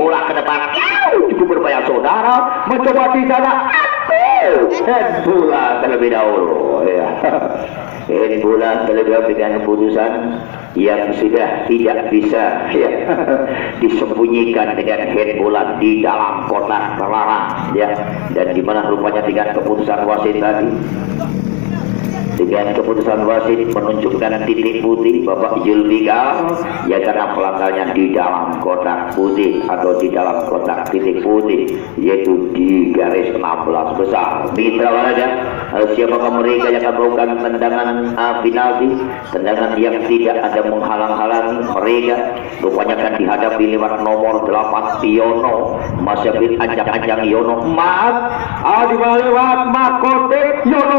bola ke depan. Cukup berbahaya saudara. Mencoba di sana. Head bola terlebih dahulu. Ya. Head bola terlebih dahulu dengan keputusan yang sudah tidak bisa ya, disembunyikan dengan head bola di dalam kotak terlarang ya, dan dimana rupanya dengan keputusan wasit tadi, dengan keputusan wasit menunjukkan titik putih Bapak Zulfikar ya, karena pelanggarannya di dalam kotak putih atau di dalam kotak titik putih, yaitu di garis 16 besar. Mitra Waraja, siapakah mereka yang akan melakukan tendangan penalti, tendangan yang tidak ada menghalang-halangi mereka, rupanya akan dihadapi lewat nomor 8 Yono, Masyafir ancang-ancang Yono, Mas di lewat Makote Yono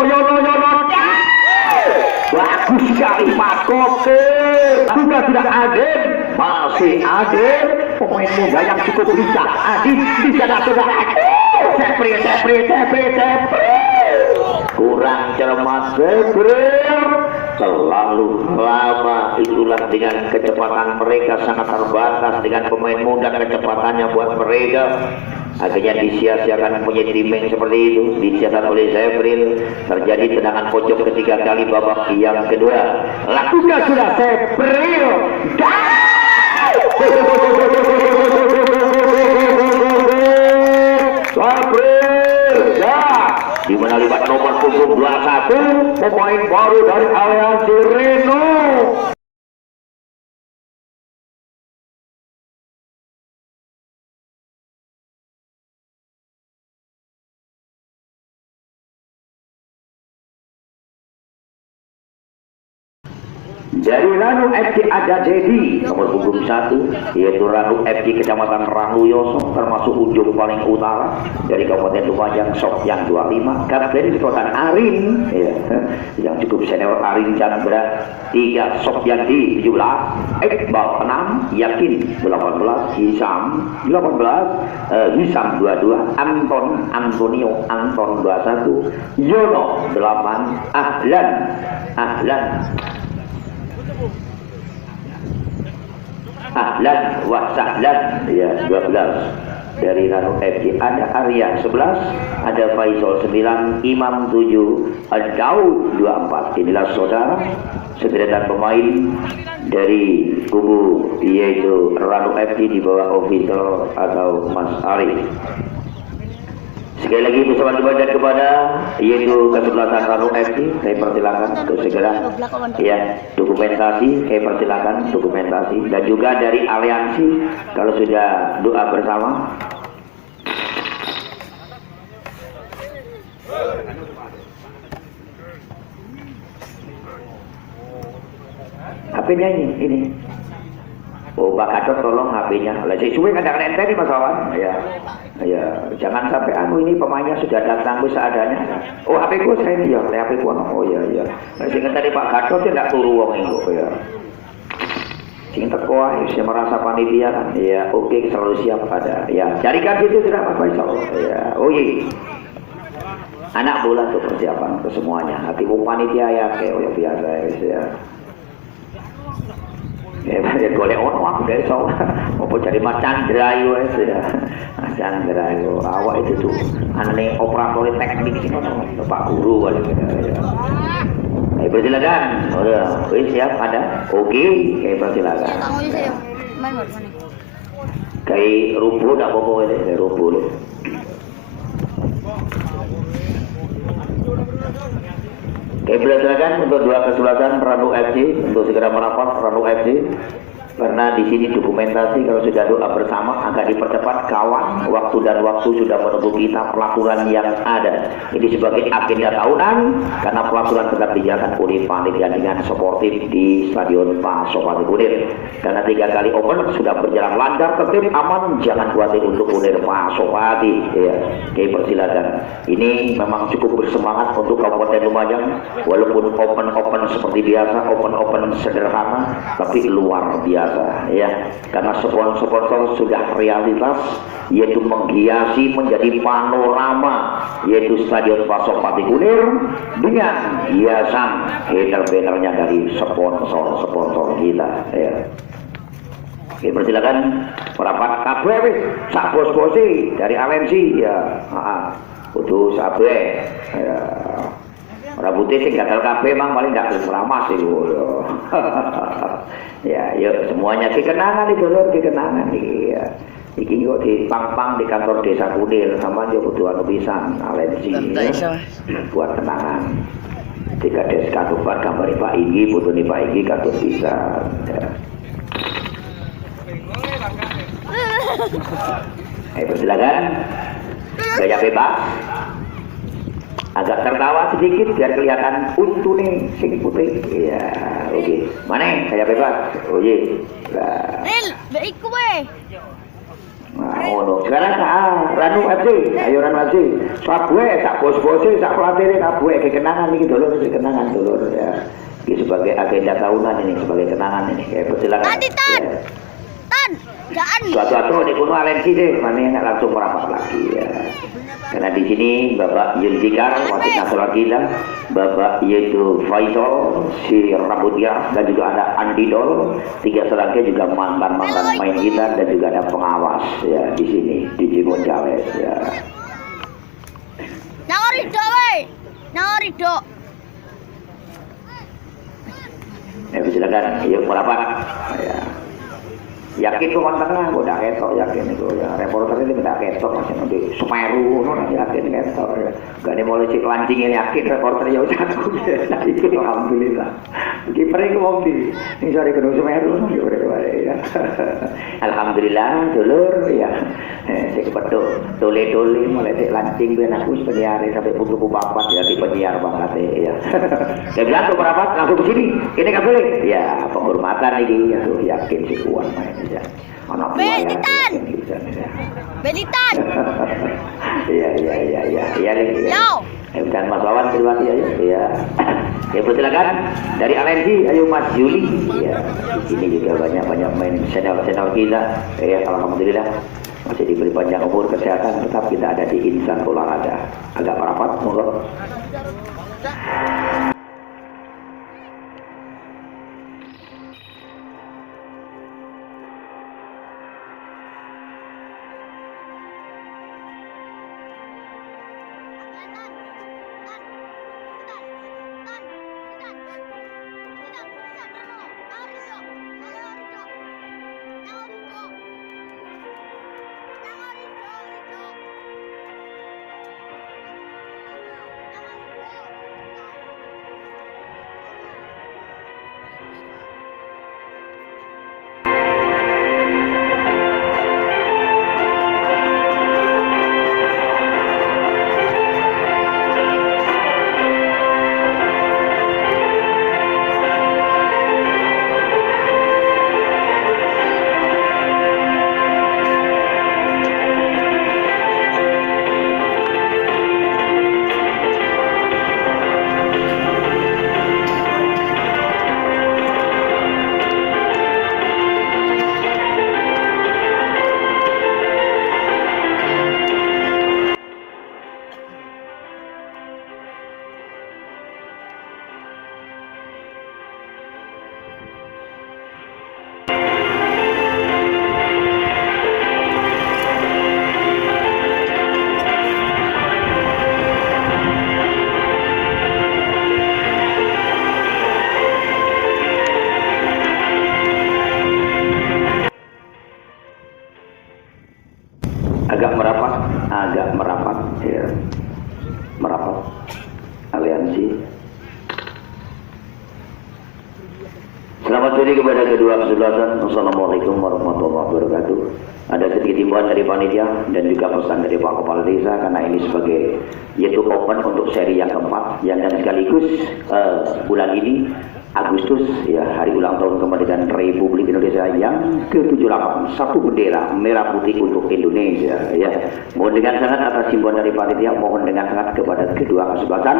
bagus sekali Makote, juga tidak Aden, masih Aden, pemain muda yang cukup bisa. Adi bisa datang sepri kurang cermat, terlalu lama. Itulah dengan kecepatan mereka sangat terbatas dengan pemain muda, kecepatannya buat mereka akhirnya disia-siakan punya timing seperti itu, disiasat oleh Zebril. Terjadi tendangan pojok ketiga kali babak yang kedua. Lakukan sudah Zebril, di mana libat nomor punggung 21 pemain baru dari Aliansi Reno. Dari Ranu FC ada Dedi nomor punggung 1, yaitu Ranu FC Kecamatan Ranuyoso, termasuk ujung paling utara dari Kabupaten Lumajang, Sofyan 25, Kapten Sultan Arin ya, yang cukup senior Arin Chandra 3, Sofyan di 17, Iqbal 6, Yakin 18, Hisam 18, Hisam 22, Antonio 21, Yono 8, Ahlan wa sahlan ya 12. Dari Ranu FC ada Arya 11, ada Faisal 9, Imam 7, Daud 24. Inilah saudara sederetan pemain dari kubu yaitu Ranu FC di bawah official atau Mas Arif. Sekali lagi bersama dibaca kepada yaitu kesebelasan Ranu FC, saya persilakan untuk segera ya dokumentasi, saya persilakan dokumentasi, dan juga dari aliansi kalau sudah doa bersama. HP-nya ini. Oh, Pak Kadok tolong HP-nya. Lah saya suwe kadang-kadang ente masalah. Ya, jangan sampai ini pemainnya sudah datang seadanya. Oh, HP ku saya ini ya, HP ku. Oh ya. Lah sing tadi Pak Kadok tidak turu wong iku ya. Sing teko saya merasa panitia kan. Ya, oke, selalu siap ada. Ya, carikan itu sudah Pak Faisal. Ya, oh iya. Anak bola tuh persiapan ke semuanya. Hati panitia ya kayak oh ya biasa ya. Ya golek ono aku dari so apa cari Mas Chandra yo ya. Mas Chandra yo awak itu tuh aneh operator teknik ini Pak Guru kali ya. Persilakan. Udah, siap ada? Oke, persilakan. Kayak rubuh tak apa-apa ini, rubuh. Berdasarkan untuk dua kesebelasan Ranu FC untuk segera merapat Ranu FC, karena di sini dokumentasi kalau sudah doa bersama akan dipercepat kawan, waktu dan waktu sudah menunggu kita pelaturan yang ada. Ini sebagai agenda tahunan karena pelaturan tetap dijalankan oleh panitia dengan sportif di Stadion Pak Sopati Kunir. Karena 3 kali open sudah berjalan lancar, tertib, aman, jangan khawatir untuk Kunir Pak Sopati. Ya, oke, persilakan. Ini memang cukup bersemangat untuk Kabupaten Lumajang, walaupun open seperti biasa, open sederhana, tapi luar biasa. Ya, karena sponsor sudah realitas, yaitu menghiasi menjadi panorama yaitu Stadion Pasopati Kunir dengan hiasan banner-bannernya dari sponsor kita ya. Oke, persilakan merapat kabeh wis sak bos-bosi dari alensi ya. Heeh. Kudu sabe. Ya. Ora putih sing gagal kabeh mang paling ndak keramas iku. Ya, yuk semuanya dikenangan iki dulur, dikenangan iki ya. Iki kok dipang-pang di kantor desa Kunil, sama yo kudu anu pisan alensi. Ya. Buat kenangan. Ketika des kadupat gambari Pak Igi, fotone Pak Igi kados pisan. Ya. Ayo persilakan. Gaya bebas. Agak tertawa sedikit biar kelihatan untune sing putih. Iya, oke. Mana gaya bebas? Oh iya. Lah. Ril, mbak iku we. Nah, ngono. Sekarang Ranu aja, ayo Ranu aja. Sak gue, sak bos-bose, sak pelatih kabeh kenangan iki dulur, kenangan dulur ya. Ini sebagai agenda tahunan ini, sebagai kenangan ini. Kayak persilakan. Tan. Jangan. Suatu-suatu di kuno alensi deh, mana langsung merapat lagi ya. Karena di sini Bapak Yunzikar, Wasit Nasional kita, Bapak yaitu Faisal, si Rambutnya, dan juga ada Andi Dol, 3 serangga juga mantan-mantan main kita, dan juga ada pengawas ya di sini, di Gonzales ya. Nawarido we. Nawarido. Ya silakan, yuk merapat. Ya. Yakin tuh kan tengah, udah ketok yakin itu ya. Reporter ini tidak ketok masih nanti Semeru, yakin ketok ya. Gak ada mulai cik lancingnya yakin reporter ya udah aku ya. Itu alhamdulillah. Kiper itu mau di ini sorry Gunung Semeru, ya. Alhamdulillah dulur ya. Saya kebetul tole-tole mulai cik lancing ben aku penyiar sampai putuku papat ya di penyiar banget ya. Saya bilang tuh merapat langsung ke sini. Ini kan boleh? Ya penghormatan ini ya tuh yakin sih kuat main. Ya. Anak Belitan. Belitan. Iya. Yo. Dan Mas Wawan terima kasih ayo. Ya. Ya silakan dari alensi ayo Mas Juli. Ya. Ini juga banyak main channel kita. Ya alhamdulillah masih diberi panjang umur kesehatan tetap kita ada di insan olahraga. Agak merapat monggo. agak merapat ya, merapat aliansi. Selamat sore kepada kedua kesebelasan. Assalamualaikum warahmatullahi wabarakatuh. Ada sedikit himbauan dari panitia dan juga pesan dari Pak Kepala Desa, karena ini sebagai yaitu open untuk seri yang keempat yang dan sekaligus bulan ini Agustus ya, hari ulang tahun kemerdekaan Republik Indonesia yang ke-78, satu bendera merah putih untuk Indonesia ya. Mohon dengan sangat atas himbauan dari panitia, mohon dengan sangat kepada kedua kesebelasan,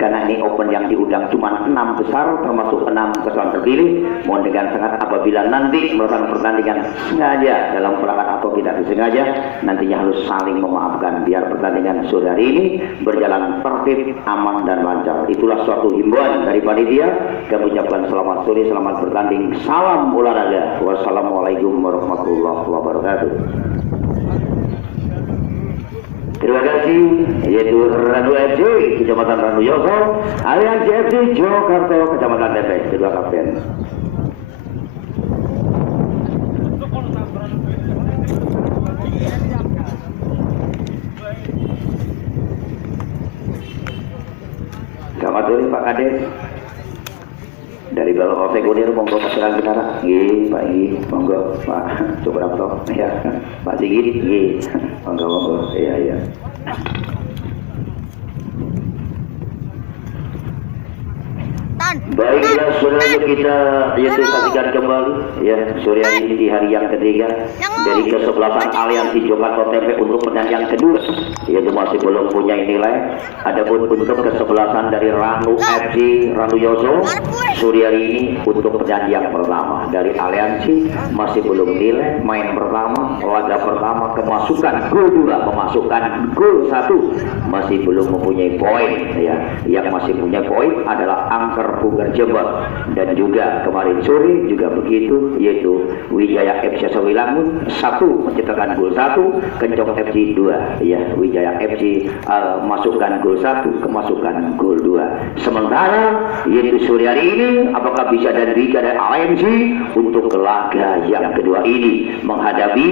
karena ini open yang diundang cuma 6 besar termasuk 6 kesebelasan terpilih. Mohon dengan sangat apabila nanti melakukan pertandingan sengaja dalam pelanggaran atau tidak disengaja, nantinya harus saling memaafkan biar pertandingan sore hari ini berjalan tertib, aman dan lancar. Itulah suatu himbauan dari panitia. Kami mengucapkan selamat sore, selamat bertanding, salam olahraga. Wassalamualaikum warahmatullahi wabarakatuh. Terima kasih, yaitu Ranu FC, Kecamatan Ranu Yoso, Aliansi FC Jogarta, Kecamatan Depok, kedua kapten. Selamat sore Pak Kades. Dari Balok Osek Udir, monggo pasaran kenara. Nggih, Pak nggih, monggo Pak coba rapto. Ya, Pak Sigit nggih. Monggo. Iya. Baiklah saudara, kita saksikan kembali ya sore hari ini di hari yang ketiga dari kesebelasan Aliansi Jogarta TP untuk pertandingan kedua, yaitu masih belum punya nilai. Adapun untuk kesebelasan dari Ranu FC Ranu Yoso sore hari ini untuk pertandingan pertama dari Aliansi masih belum nilai, main pertama, laga pertama, kemasukan gol 2, memasukkan gol 1, masih belum mempunyai poin ya. Yang masih punya poin adalah Angker Puger Jember, dan juga kemarin sore juga begitu, yaitu Wijaya FC Sawilangun 1 menciptakan gol 1, Kencok FC 2 ya. Wijaya FC masukkan gol 1, kemasukan gol 2. Sementara yaitu sore hari ini apakah bisa dan Riga dan Aliansi untuk laga yang kedua ini menghadapi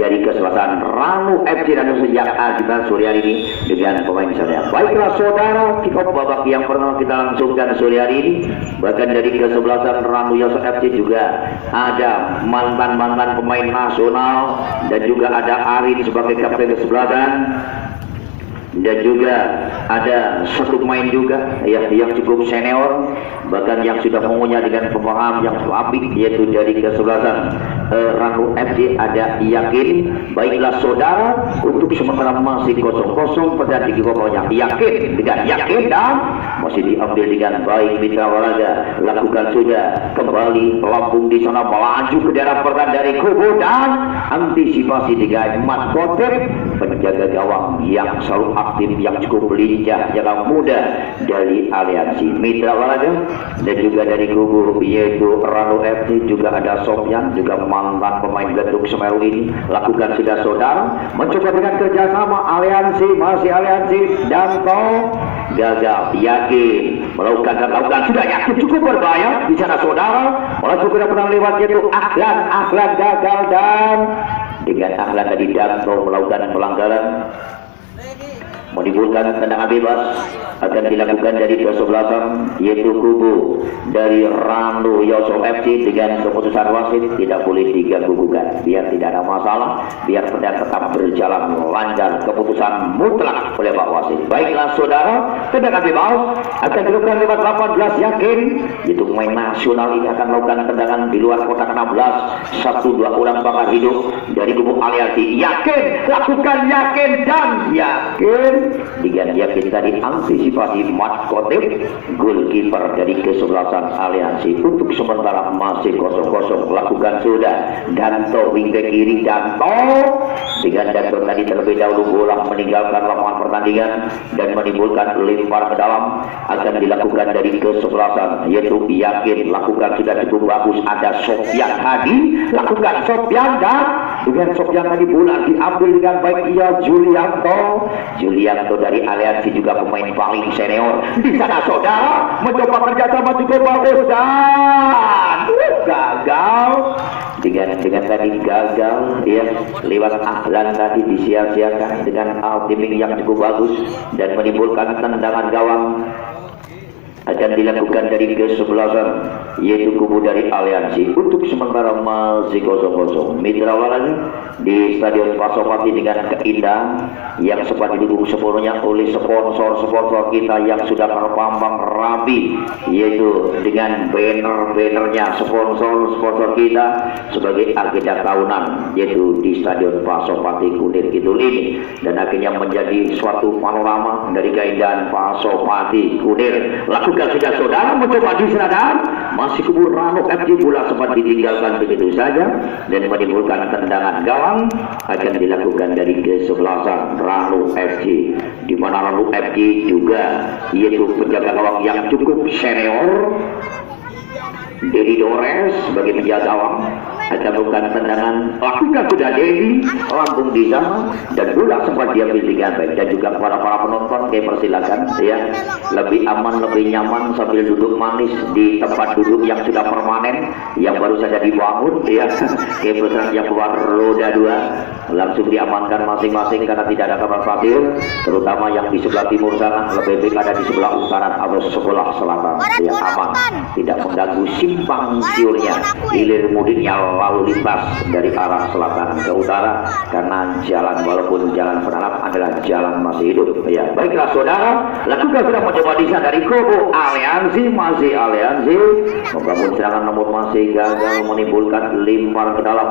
dari kesebelasan Ranu FC dan sejak kita sore hari ini dengan pemain misalnya. Baiklah saudara, kick-off babak yang pertama kita langsungkan sore hari ini. Bahkan dari kesebelasan Ranu Yoso FC juga ada mantan-mantan pemain nasional, dan juga ada Arin sebagai kapten kesebelasan, dan juga ada satu pemain juga ya yang cukup senior, bahkan yang sudah mengunyah dengan pemahaman yang apik, yaitu dari kesebelasan Ranu FC ada Yakin. Baiklah saudara, untuk sementara masih 0-0 pertandingan pokoknya Yakin dengan Yakin dan masih diambil dengan baik mitra olahraga. Lakukan sudah kembali Lampung di sana, melaju ke daerah pertahanan dari kubu dan antisipasi dengan Mat Kotek, penjaga gawang yang selalu aktif, yang cukup lincah, yang muda dari Aliansi mitra olahraga. Dan juga dari kubu yaitu Ranu FC juga ada Sofyan, juga mantan pemain Genduk Semeru ini. Lakukan sudah saudara, mencoba dengan kerjasama Aliansi, masih Aliansi dan gagal. Yakin melakukan sudah Yakin cukup berbahaya di sana saudara, melakukan pernah lewat yaitu Ahlan gagal, dan dengan Ahlan tadi Danto melakukan pelanggaran, menimbulkan tendangan bebas akan dilakukan dari kesebelasan yaitu kubu dari Ranu Yoso FC. Dengan keputusan wasit tidak boleh diganggu gugat, biar tidak ada masalah, biar pertandingan tetap berjalan lancar, keputusan mutlak oleh Pak Wasit. Baiklah saudara, tendangan bebas akan dilakukan lewat 18 Yakin, yaitu pemain nasional ini akan melakukan tendangan di luar kotak 16, 1-2 orang bakal hidup dari kubu Aliansi. Yakin, lakukan Yakin dan Yakin dengan Yakin tadi antisipasi Mat Kotek, goalkeeper dari kesebelasan Aliansi. Untuk sementara masih 0-0, lakukan sudah Danto wing ke kiri, Danto dengan Danto tadi terlebih dahulu bola meninggalkan lapangan pertandingan dan menimbulkan lempar ke dalam, akan dilakukan dari kesebelasan yaitu Yakin. Lakukan sudah cukup bagus, ada Sofyan tadi, lakukan Sofyan, dan dengan Sofyan tadi bola diambil dengan baik ia Julianto dari Aliansi juga pemain paling senior di sana saudara, mencoba kerjasama cukup bagus dan gagal. Dengan tadi gagal ya, lewat Ahlan tadi disia-siakan dengan ultimate yang cukup bagus dan menimbulkan tendangan gawang. Akan dilakukan dari kesebelasan yaitu kubu dari Aliansi. Untuk sementara masih 0-0 mitra olahraga di Stadion Pasopati dengan keindahan yang sempat didukung sepenuhnya oleh sponsor kita yang sudah terpampang rapi, yaitu dengan banner-bannernya sponsor kita sebagai agenda tahunan, yaitu di Stadion Pasopati Kunir Kidul ini, dan akhirnya menjadi suatu panorama dari keindahan Pasopati Kunir. Lakukan sudah saudara, mencoba diserahkan masih kubu Ranu FC, bola sempat ditinggalkan begitu saja dan menimbulkan tendangan gawang. Akan dilakukan dari kesebelasan Ranu FC, di mana Ranu FC juga yaitu penjaga gawang yang cukup senior Dedi Dores sebagai penjaga gawang akan melakukan tendangan, lakukan sudah Dedi lambung di sana dan bola sempat diambil dengan baik. Dan juga para penonton kami persilakan ya, lebih aman lebih nyaman sambil duduk manis di tempat duduk yang sudah permanen yang baru saja dibangun ya. Kebetulan yang keluar roda 2 langsung diamankan masing-masing karena tidak ada kabar fasil, terutama yang di sebelah timur sana, lebih baik ada di sebelah utara atau sebelah selatan ya, aman, tidak mengganggu simpang siurnya hilir mudiknya lalu lintas dari arah selatan ke utara, karena jalan walaupun jalan penanak adalah jalan masih hidup ya. Baiklah saudara, lakukan sudah mencoba disa dari kubu aliansi, masih aliansi membangun serangan namun masih gagal menimbulkan limparan ke dalam,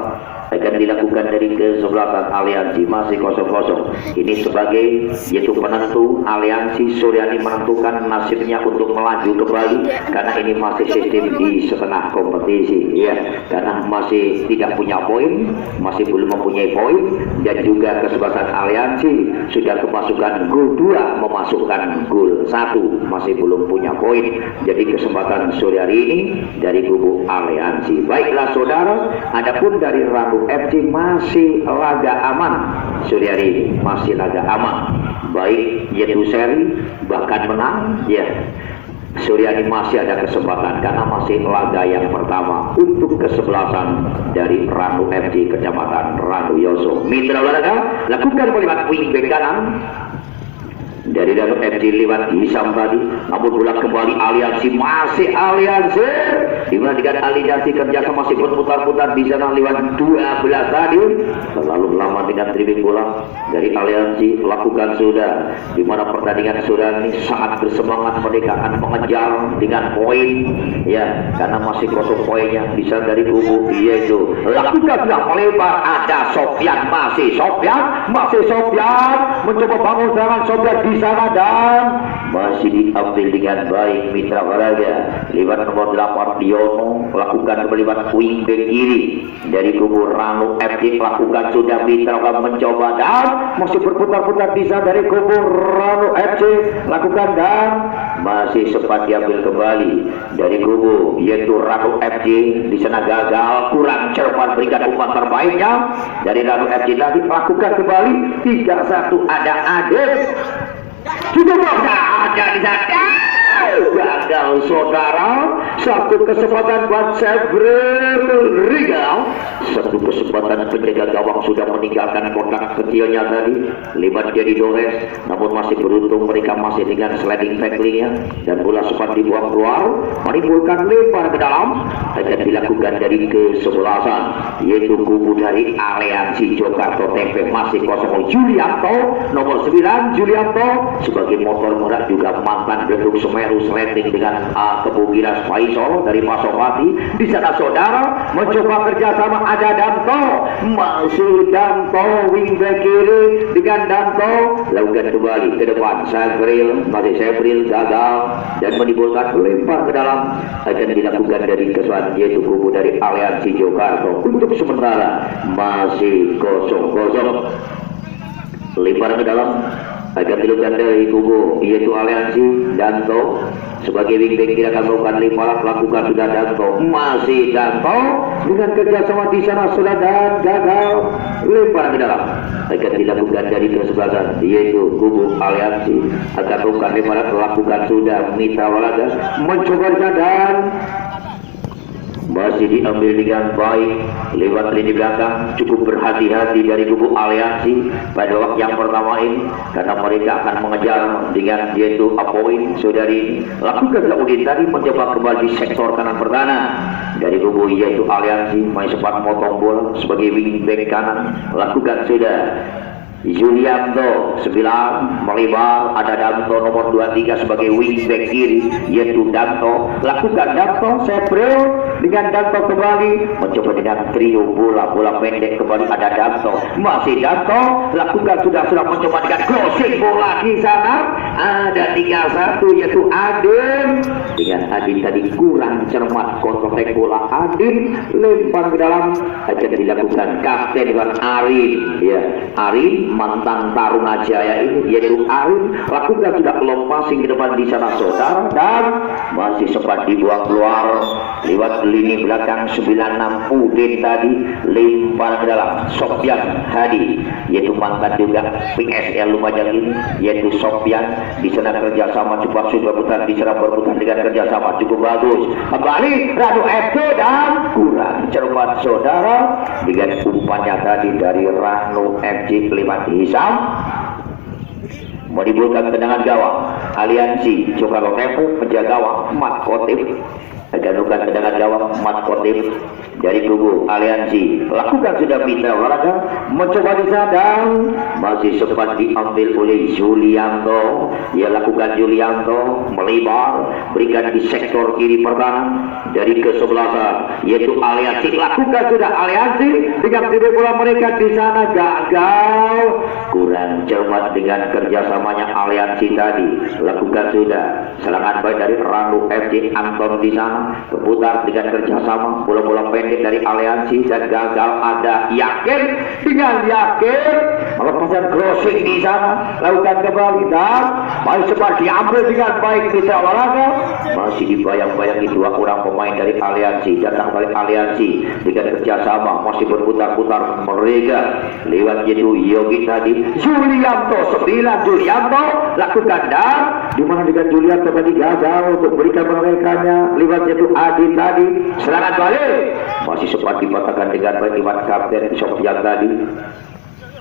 akan dilakukan dari kesebelasan aliansi masih kosong-kosong. Ini sebagai yaitu penentu aliansi Suryani menentukan nasibnya untuk melaju kembali karena ini masih sistem di setengah kompetisi ya, karena masih tidak punya poin, masih belum mempunyai poin, dan juga kesebelasan aliansi sudah kemasukan gol 2 memasukkan gol 1 masih belum punya poin. Jadi kesempatan sore hari ini dari kubu aliansi. Baiklah saudara, adapun dari Rabu FC masih laga aman sore hari ini, masih laga aman, baik yaitu seri bahkan menang ya. Suryani masih ada kesempatan karena masih laga yang pertama untuk kesebelasan dari Ranu FC Kecamatan Ranu Yoso. Mitra olahraga lakukan melihat wing back kanan dari Ranu FC lewat Hisam tadi, namun bola kembali aliansi, masih aliansi dimana dengan aliansi kerjasama masih berputar-putar di sana lewat 12 tadi, terlalu lama dengan dribbling bola dari aliansi lakukan sudah, dimana pertandingan sudah ini sangat bersemangat, mereka akan mengejar dengan poin ya, karena masih kosong poinnya bisa dari kubu yaitu lakukan sudah melebar, ada Sofyan, masih Sofyan mencoba bangun serangan Sofyan di sana dan masih diambil dengan baik mitra olahraga lewat nomor 8 Diono, lakukan lewat wing back kiri dari kubu Ranu FC, lakukan sudah mitra mencoba dan masih berputar-putar bisa dari kubu Ranu FC, lakukan dan masih sempat diambil kembali dari kubu yaitu Ranu FC, di sana gagal, kurang cermat berikan umpan terbaiknya dari Ranu FC tadi, lakukan kembali 3-1 ada Adit juga ada di sana, gagal saudara. Satu kesempatan buat Sebril Rigal, satu kesempatan penjaga gawang sudah meninggalkan kotak kecilnya tadi lewat Dedi Dores, namun masih beruntung mereka masih dengan sliding tacklingnya dan bola sempat dibuang keluar, menimbulkan lempar ke dalam, akan dilakukan dari kesebelasan yaitu kubu dari aliansi Jogarta Tempe masih kosong. Julianto nomor 9 Julianto sebagai motor murah juga mantan Gendung Semeru sliding dengan Tebu Giras Faisal dari Pasopati. Di sana saudara mencoba kerjasama, ada Danto, masih Danto wingback kiri dengan Danto, lakukan kembali ke depan Sebril, masih Sebril gagal dan menimbulkan lempar ke dalam, akan dilakukan dari kesalahan yaitu kubu dari aliansi Jogarta. Untuk sementara masih kosong-kosong, lempar ke dalam akan dilakukan dari kubu yaitu aliansi Danto sebagai wingback tidak akan melakukan limparan, lakukan sudah Danto, masih Danto dengan kerjasama di sana sudah dan gagal lempar ke dalam, akan dilakukan dari kesebelasan yaitu kubu aliansi akan melakukan limparan, lakukan sudah Mitra Walaga mencoba dan masih diambil dengan baik lewat lini belakang. Cukup berhati-hati dari kubu aliansi pada waktu yang pertama ini karena mereka akan mengejar dengan yaitu poin saudari. Lakukan Udin tadi mencoba kembali di sektor kanan pertahanan dari kubu yaitu aliansi, masih sempat motong bola sebagai wing back kanan, lakukan sudah Julianto 9 melebar, ada Danto nomor 23 sebagai wing back kiri yaitu Danto, lakukan Danto Sebril dengan Danto kembali mencoba dengan trio bola pendek kembali ada Danto, masih Danto lakukan sudah mencoba dengan crossing bola di sana ada 3-1 yaitu Adin dengan Adin tadi kurang cermat kontrol bola Adin lempar ke dalam akan dilakukan kapten dengan Arin ya Arin mantan Taruna Jaya ini yaitu Arin lakukan sudah passing ke depan di sana saudara dan masih sempat dibuang keluar lewat lini belakang 96 Udin tadi lempar ke dalam Sofyan Hadi yaitu mantan juga PSL Lumajang ini yaitu Sofyan di sana kerjasama coba sudah berputar di sana berputar dengan kerjasama cukup bagus kembali Radu FC dan kurang cermat saudara dengan umpannya tadi dari Ranu FC lewat Hisam menimbulkan tendangan gawang Aliansi Jokaro Tempo penjaga gawang Mat Kotip gadukan tendangan gawang Mat Kotip dari kubu Aliansi lakukan sudah mitra olahraga mencoba disadang masih sempat diambil oleh Julianto ia lakukan Julianto melebar berikan di sektor kiri pertahanan dari kesebelasan yaitu Aliansi lakukan sudah Aliansi dengan tidur bola mereka di sana gagal kurang cermat dengan kerjasamanya Aliansi tadi lakukan sudah serangan baik dari Ranu FC Anton di sana berputar dengan kerjasama bola-bola pendek dari Aliansi dan gagal ada Yakin dengan Yakin melepaskan crossing di sana lakukan kembali dan masih sempat diambil dengan baik mitra olahraga masih dibayang-bayangi dua orang pemain dari Aliansi datang dari Aliansi dengan kerjasama masih berputar-putar mereka lewat itu Yogi tadi Julianto 9 Julianto lakukan dan dimana dengan Julianto tadi gagal untuk berikan mereka-nya lewat itu Adi tadi serangan balik masih sempat dipatahkan dengan baik lewat kapten Sofyan tadi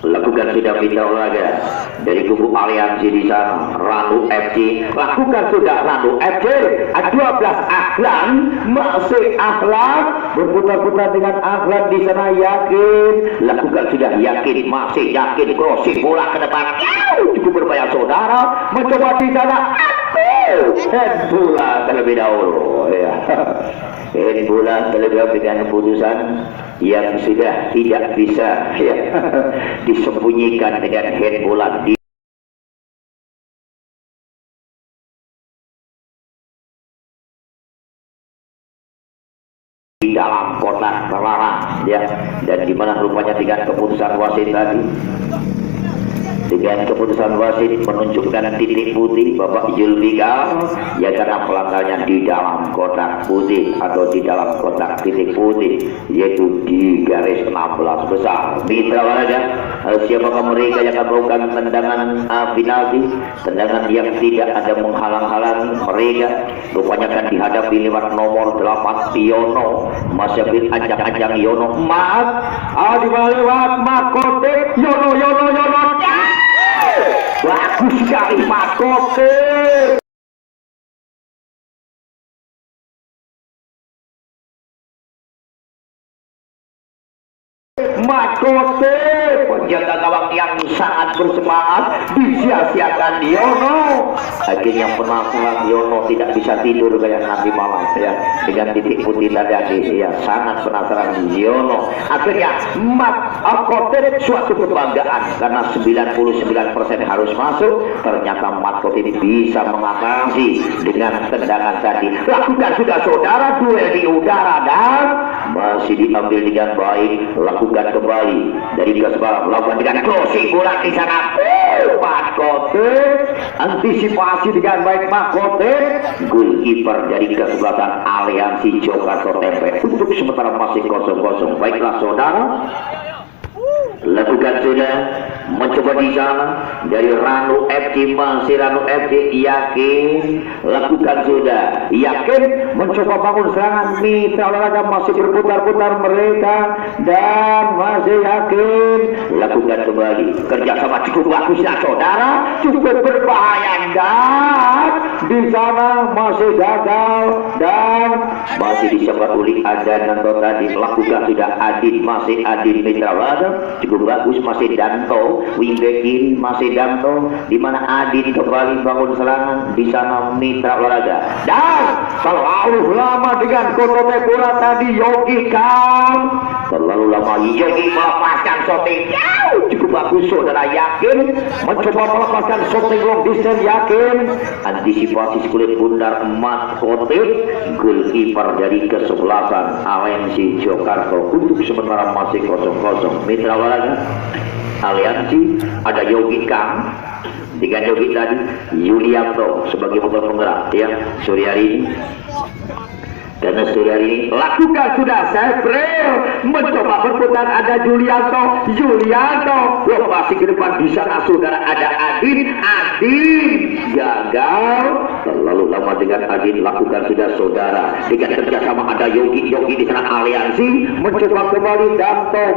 lakukan sudah mitra olahraga dari kubu Aliansi di sana Ranu FC lakukan sudah Ranu FC 12 Ahlan masih Ahlan berputar-putar dengan Ahlan di sana Yakin lakukan sudah Yakin masih Yakin crossing bola ke depan cukup berbahaya saudara mencoba di sana head bola terlebih dahulu ya head bola terlebih dahulu dengan keputusan yang sudah tidak bisa ya, disembunyikan dengan head bola di dalam kotak terlarang ya dan dimana rupanya dengan keputusan wasit tadi dengan keputusan wasit menunjukkan titik putih Bapak Julbikal ya karena pelanggarannya di dalam kotak putih atau di dalam kotak titik putih yaitu di garis 16 besar mitra olahraga siapakah mereka yang akan melakukan tendangan penalti tendangan yang tidak ada menghalang-halangi mereka rupanya akan dihadapi lewat nomor 8 Yono Masyafir ancang-ancang Yono Mas lewat Makote Yono bagus sekali Makote Makote penjaga gawang yang sangat bersemangat disia-siakan Yono akhirnya penasaran Yono tidak bisa tidur kayak nanti malam ya dengan titik putih tadi ya sangat penasaran Yono akhirnya Makote suatu kebanggaan karena 99% harus masuk ternyata Makote bisa mengatasi dengan tendangan tadi lakukan sudah saudara duel di udara dan masih diambil dengan baik lakukan kembali dari Gasbaram melakukan dengan crossing bola di sana Makote antisipasi dengan baik Makote goalkeeper dari kesebelasan Aliansi Jakarta Tempe untuk sementara masih 0-0 baiklah saudara lakukan sudah mencoba di sana dari Ranu FC masih Ranu FC Yakin lakukan sudah Yakin mencoba bangun serangan mitra olahraga masih berputar-putar mereka dan masih Yakin lakukan kembali kerjasama cukup bagusnya saudara cukup berbahaya dan di sana masih gagal dan masih disebut oleh Adan dan tadi lakukan sudah Adin masih Adin mitra olahraga cukup cukup bagus, masih Danto, wingback kiri masih Danto, di mana Adin kembali bangun serangan di sana Mitra Olahraga. Dan terlalu lama dengan Kotote bola tadi Yogi Kam. Terlalu lama Yogi melepaskan shooting. Cukup bagus saudara, yakin mencoba melepaskan shooting long distance, yakin antisipasi kulit bundar emas Kotif. Goalkeeper dari kesebelasan Aliansi Jakarta untuk sementara masih 0-0. Mitra Olahraga Aliansi ada Yogi Kam dengan Yogi tadi Yulianto sebagai motor penggerak ya sore hari ini. Karena sore hari ini lakukan sudah Sepril mencoba berputar, ada Yulianto lokasi ke depan di sana saudara, ada Adin gagal. Terlalu lama dengan Adin, lakukan sudah saudara dengan kerjasama, ada Yogi di sana Aliansi mencoba kembali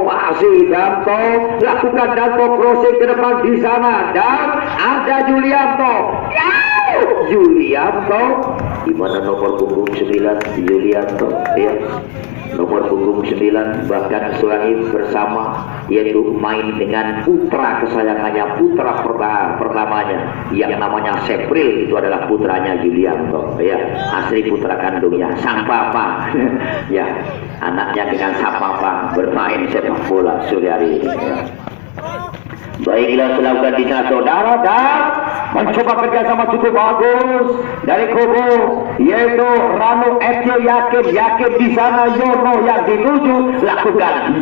masih Danto lakukan crossing ke depan di sana, dan ada Yulianto di mana nomor punggung 9 Yulianto ya, nomor punggung 9 bahkan Sulani bersama, yaitu main dengan putra kesayangannya, putra pertamanya yang namanya Sepril, itu adalah putranya Yulianto ya, asli putra kandungnya sang papa ya, anaknya dengan sang papa bermain sepak bola sore hari ini ya. Baiklah, selakukan di sana saudara, dan mencoba kerjasama cukup bagus dari Kobo, yaitu Ranu FC, yakin di sana Yono yang dituju, lakukan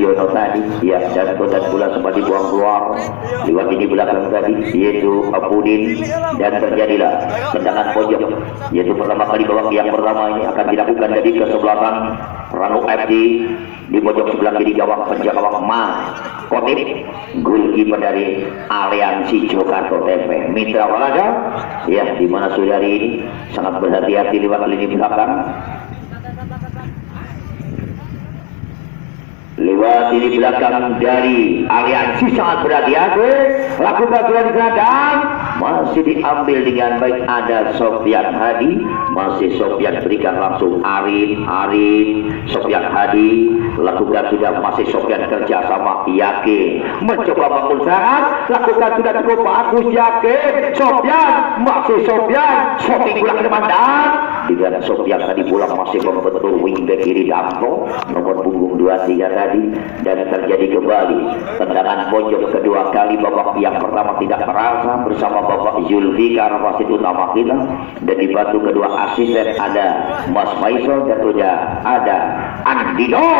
Yono tadi ya, dan bola sempat dibuang keluar lewat ini belakang tadi, yaitu Apudin, dan terjadilah tendangan pojok, yaitu pertama kali babak yang pertama ini akan dilakukan dari kesebelasan Ranu FC di pojok sebelah kiri gawang, penjaga gawang Kotif, goalkeeper dari Aliansi Jakarta TP. Mitra Olahraga ya, di mana sore hari ini sangat berhati-hati lewat lini belakang. Lewat lini belakang dari Aliansi sangat berhati-hati, lakukan sudah di sana, dan masih diambil dengan baik, ada Sofyan Hadi, masih Sofyan berikan langsung Arin Sofyan Hadi, lakukan sudah masih Sofyan kerja sama yakin mencoba bangun serangan, lakukan sudah cukup bagus, yakin Sofyan shooting bola ke depan, dan dengan Sofyan tadi pulang masih membentur wingback kiri Danto nomor punggung 23 tadi, dan terjadi kembali tendangan pojok kedua kali. Babak yang pertama tidak terasa bersama Bapak Zulfikar wasit utama kita, dan dibantu kedua asisten ada Mas Maisel, dan juga ada Andino.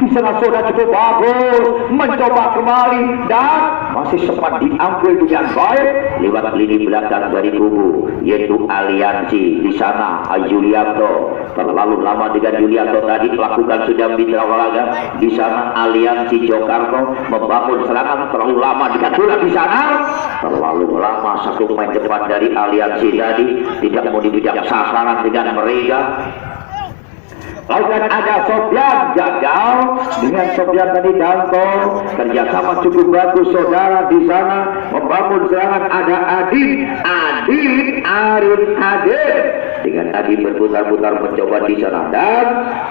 Di sana sudah cukup bagus mencoba kembali, dan masih sempat diambil dengan baik lewat lini belakang dari kubu, yaitu Aliansi. Di sana Yulianto, terlalu lama dengan Yulianto tadi, lakukan sudah Mitra Olahraga. Di sana Aliansi Jakarta membangun serangan, terlalu lama dengan bola di sana, terlalu lama satu pemain depan dari Aliansi tadi tidak mau dibidang sasaran dengan mereka. Lakukan ada Sofyan, gagal dengan Sofyan tadi Danto, kerjasama cukup bagus saudara, di sana membangun serangan, ada Adin dengan Adin berputar-putar mencoba di sana, dan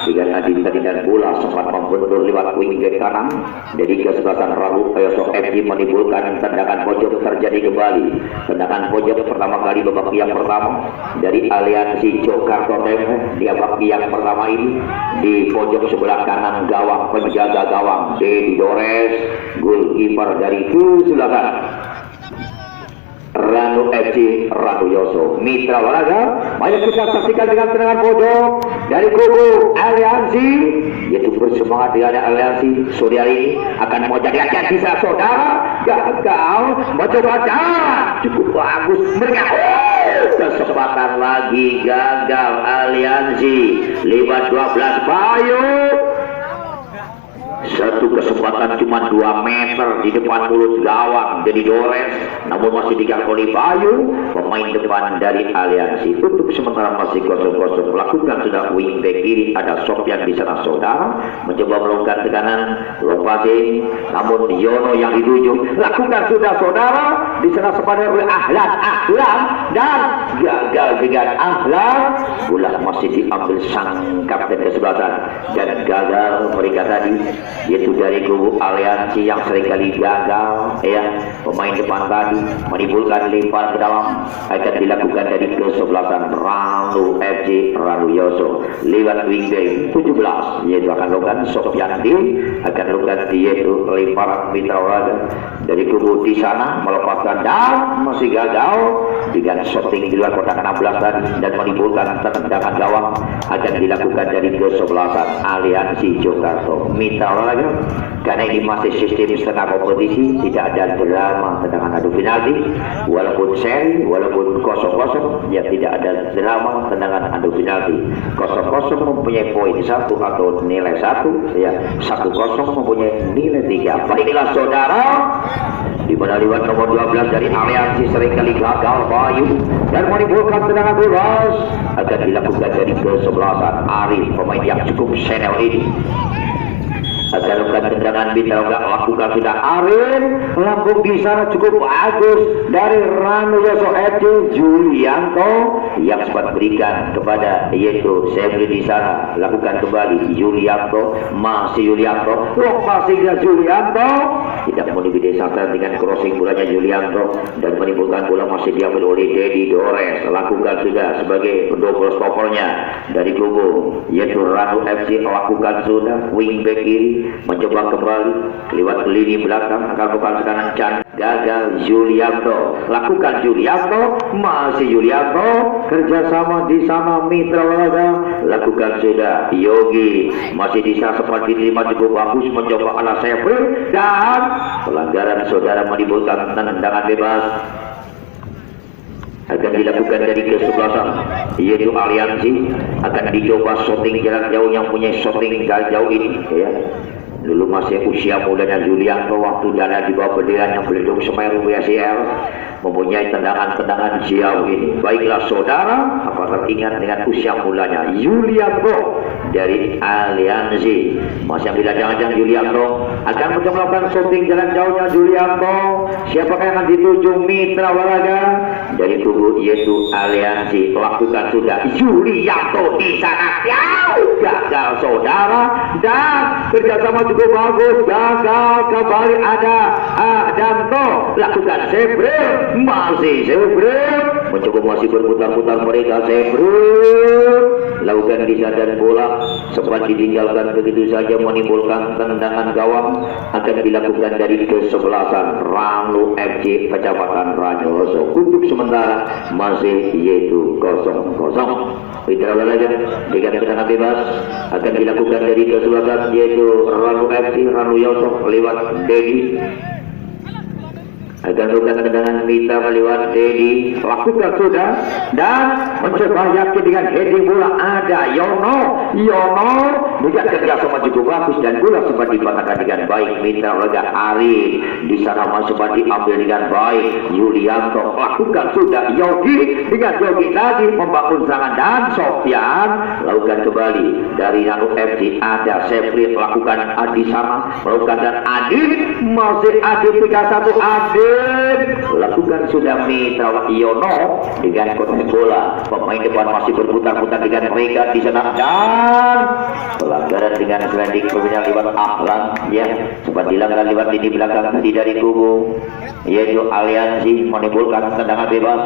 dengan Adin tadi dan bola sempat membentur lewat wing back kanan dari kesebelasan Rabu Peyoso FC, menimbulkan tendangan pojok. Terjadi kembali tendangan pojok pertama kali babak yang pertama dari Aliansi Jakarta TP. Di babak yang pertama ini di pojok sebelah kanan gawang, penjaga gawang Dedi Dores, goalkeeper dari Sulawesi Ranu FC Ranu Yoso. Mitra Olahraga, mari kita saksikan dengan tendangan pojok dari kubu Aliansi, yaitu bersemangat dengan Aliansi sore hari ini akan mau jadi aja bisa saudara, gagal mencoba, cukup bagus mereka, kesempatan lagi gagal Aliansi lewat 12 Bayu. Satu kesempatan cuma 2 meter di depan mulut gawang jadi Dores, namun masih digagal oleh Bayu, pemain depan dari Aliansi. Untuk sementara masih 0-0, melakukan sudah wing back kiri, ada Sofyan di sana saudara, mencoba melakukan tekanan lokasi, namun Yono yang dituju, lakukan sudah saudara, di sana sepadan oleh Ahlan, dan gagal dengan Ahlan, bola masih diambil sang kapten kesebelasan, dan gagal mereka tadi yaitu dari kubu aliansi yang seringkali gagal, ya. Pemain depan tadi menimbulkan lempar ke dalam, akan dilakukan dari kesebelasan Ranu FC Ranu Yoso lewat wingback 17, yaitu akan lakukan Sofiandi, akan lakukan yaitu lemparan mitra olahraga dari kubu di sana melepaskan dan masih gagal dengan shooting di luar kotak 16 tadi dan menimbulkan tendangan gawang, akan dilakukan dari kesebelasan Aliansi Jakarta mitra olahraga. Karena ini masih sistem setengah kompetisi, tidak ada drama tendangan adu penalti, walaupun seri, walaupun 0-0, ya tidak ada drama tendangan adu penalti. 0-0 mempunyai poin 1 atau nilai 1, ya 1-0 mempunyai nilai 3. Baiklah saudara, di mana lewat nomor 12 dari aliansi seringkali gagal Bayu dan menimbulkan tendangan bebas, akan dilakukan dari kesebelasan Arif, pemain yang cukup senior ini. Akan lakukan tendangan bintang enggak lakukan sudah Arif, lambung di sana cukup bagus dari Ranu Yoso FC Julianto yang sempat berikan kepada yaitu Sebri di sana, lakukan kembali Julianto, masih Julianto, lokasinya Julianto tidak menuju desa dengan crossing bolanya Julianto dan menimbulkan bola masih diambil oleh Dedi Dores, lakukan sudah sebagai double stoppernya dari kubu yaitu Ranu FC, lakukan sudah wingback kiri mencoba kembali lewat lini belakang, akan bukan kanan can gagal Julianto, lakukan Julianto, masih Julianto, kerjasama di sana mitra olahraga, lakukan sudah Yogi, masih di sana seperti terima cukup bagus, mencoba ala Sevri dan pelanggaran saudara menimbulkan tendangan bebas, akan dilakukan dari kesebelasan yaitu aliansi, akan dicoba shooting jarak jauh yang punya shooting jauh ini, ya. Dulu masih usia mudanya Julianto, waktu dana di bawah bendera yang Belitung Semeru BSIL, mempunyai tendangan-tendangan jauh ini. Baiklah saudara, apa teringat dengan usia mulanya Julianto dari aliansi, masih ambil jangan-jangan Julianto akan mencoba melakukan shooting jarak jauhnya Julianto. Siapakah yang akan dituju mitra olahraga dari kubu yaitu aliansi, lakukan sudah Julianto di sana jauh gagal saudara dan kerjasama cukup bagus, gagal kembali ada Adanto, lakukan Sebri, masih Sebri mencoba masih berputar-putar mereka Sebri, lakukan bisa dan bola sempat ditinggalkan begitu saja, menimbulkan tendangan gawang, akan dilakukan dari kesebelasan Ranu FC Kecamatan Ranyoso. Untuk sementara masih yaitu 0-0. Mitra olahraga dengan tendangan bebas akan dilakukan dari kesebelasan yaitu Ranu FC Ranu Yoso lewat Dedi, akan lakukan tendangan mitra lewat Dedi, lakukan sudah dan mencoba yakin dengan heading bola ada Yono dengan kerjasama cukup bagus dan bola sempat dipatahkan dengan baik mitra olahraga Ari di sana sempat diambil dengan baik Yulianto, lakukan sudah Yogi dengan Yogi tadi membangun serangan dan Sofyan, lakukan kembali dari Ranu FC ada Sepri, lakukan Adi sama melakukan dan Adi masih Adi 31 Adi, lakukan sudah mitra Yono dengan kotak bola, pemain depan masih berputar-putar dengan mereka di sana dan pelanggaran dengan sliding permainan lewat Ahlan, ya sempat dilanggar lewat lini belakang tadi dari kubu yaitu aliansi, menimbulkan tendangan bebas,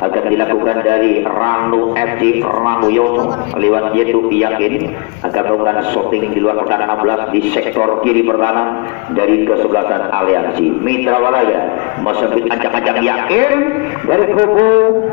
akan dilakukan dari Ranu FC Ranu Yono lewat yaitu Yakin, akan melakukan shooting di luar kotak 16 di sektor kiri pertahanan dari kesebelasan aliansi mitra olahraga, masih ancang-ancang Yakin dari kubu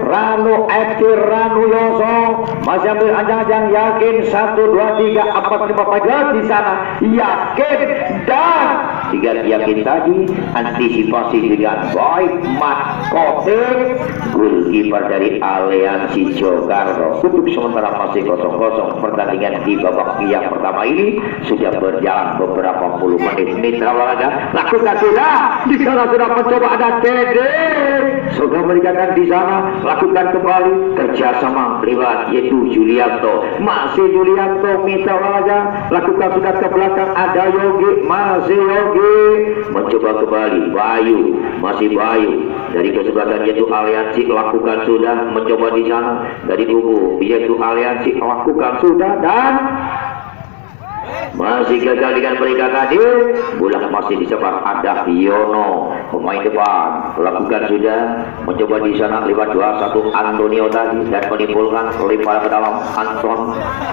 Ranu FC Ranu Yoso, masih ambil ancang-ancang Yakin 1, 2, 3, 4, 5 pada di sana Yakin dan tiga Yakin tadi antisipasi dengan baik Mat Kotir, goalkeeper dari aliansi Jakarta. Untuk sementara masih 0-0, pertandingan di babak yang pertama ini sudah berjalan beberapa puluh menit. Mitra olahraga lakukan sudah di sana, sudah mencoba ada Dede, sudah berikan di sana, lakukan kembali kerjasama lewat yaitu Julianto, masih Julianto mitra olahraga, lakukan sudah ke belakang ada Yogi, masih Yogi mencoba kembali Bayu, masih Bayu dari kesebelasan yaitu aliansi, lakukan sudah mencoba di sana dari kubu yaitu aliansi, lakukan sudah dan masih gagal dengan mereka tadi. Bola masih disebar, ada Yono pemain depan, lakukan sudah mencoba di sana lewat 2-1 Antonio tadi dan menimbulkan lempar ke dalam. Anton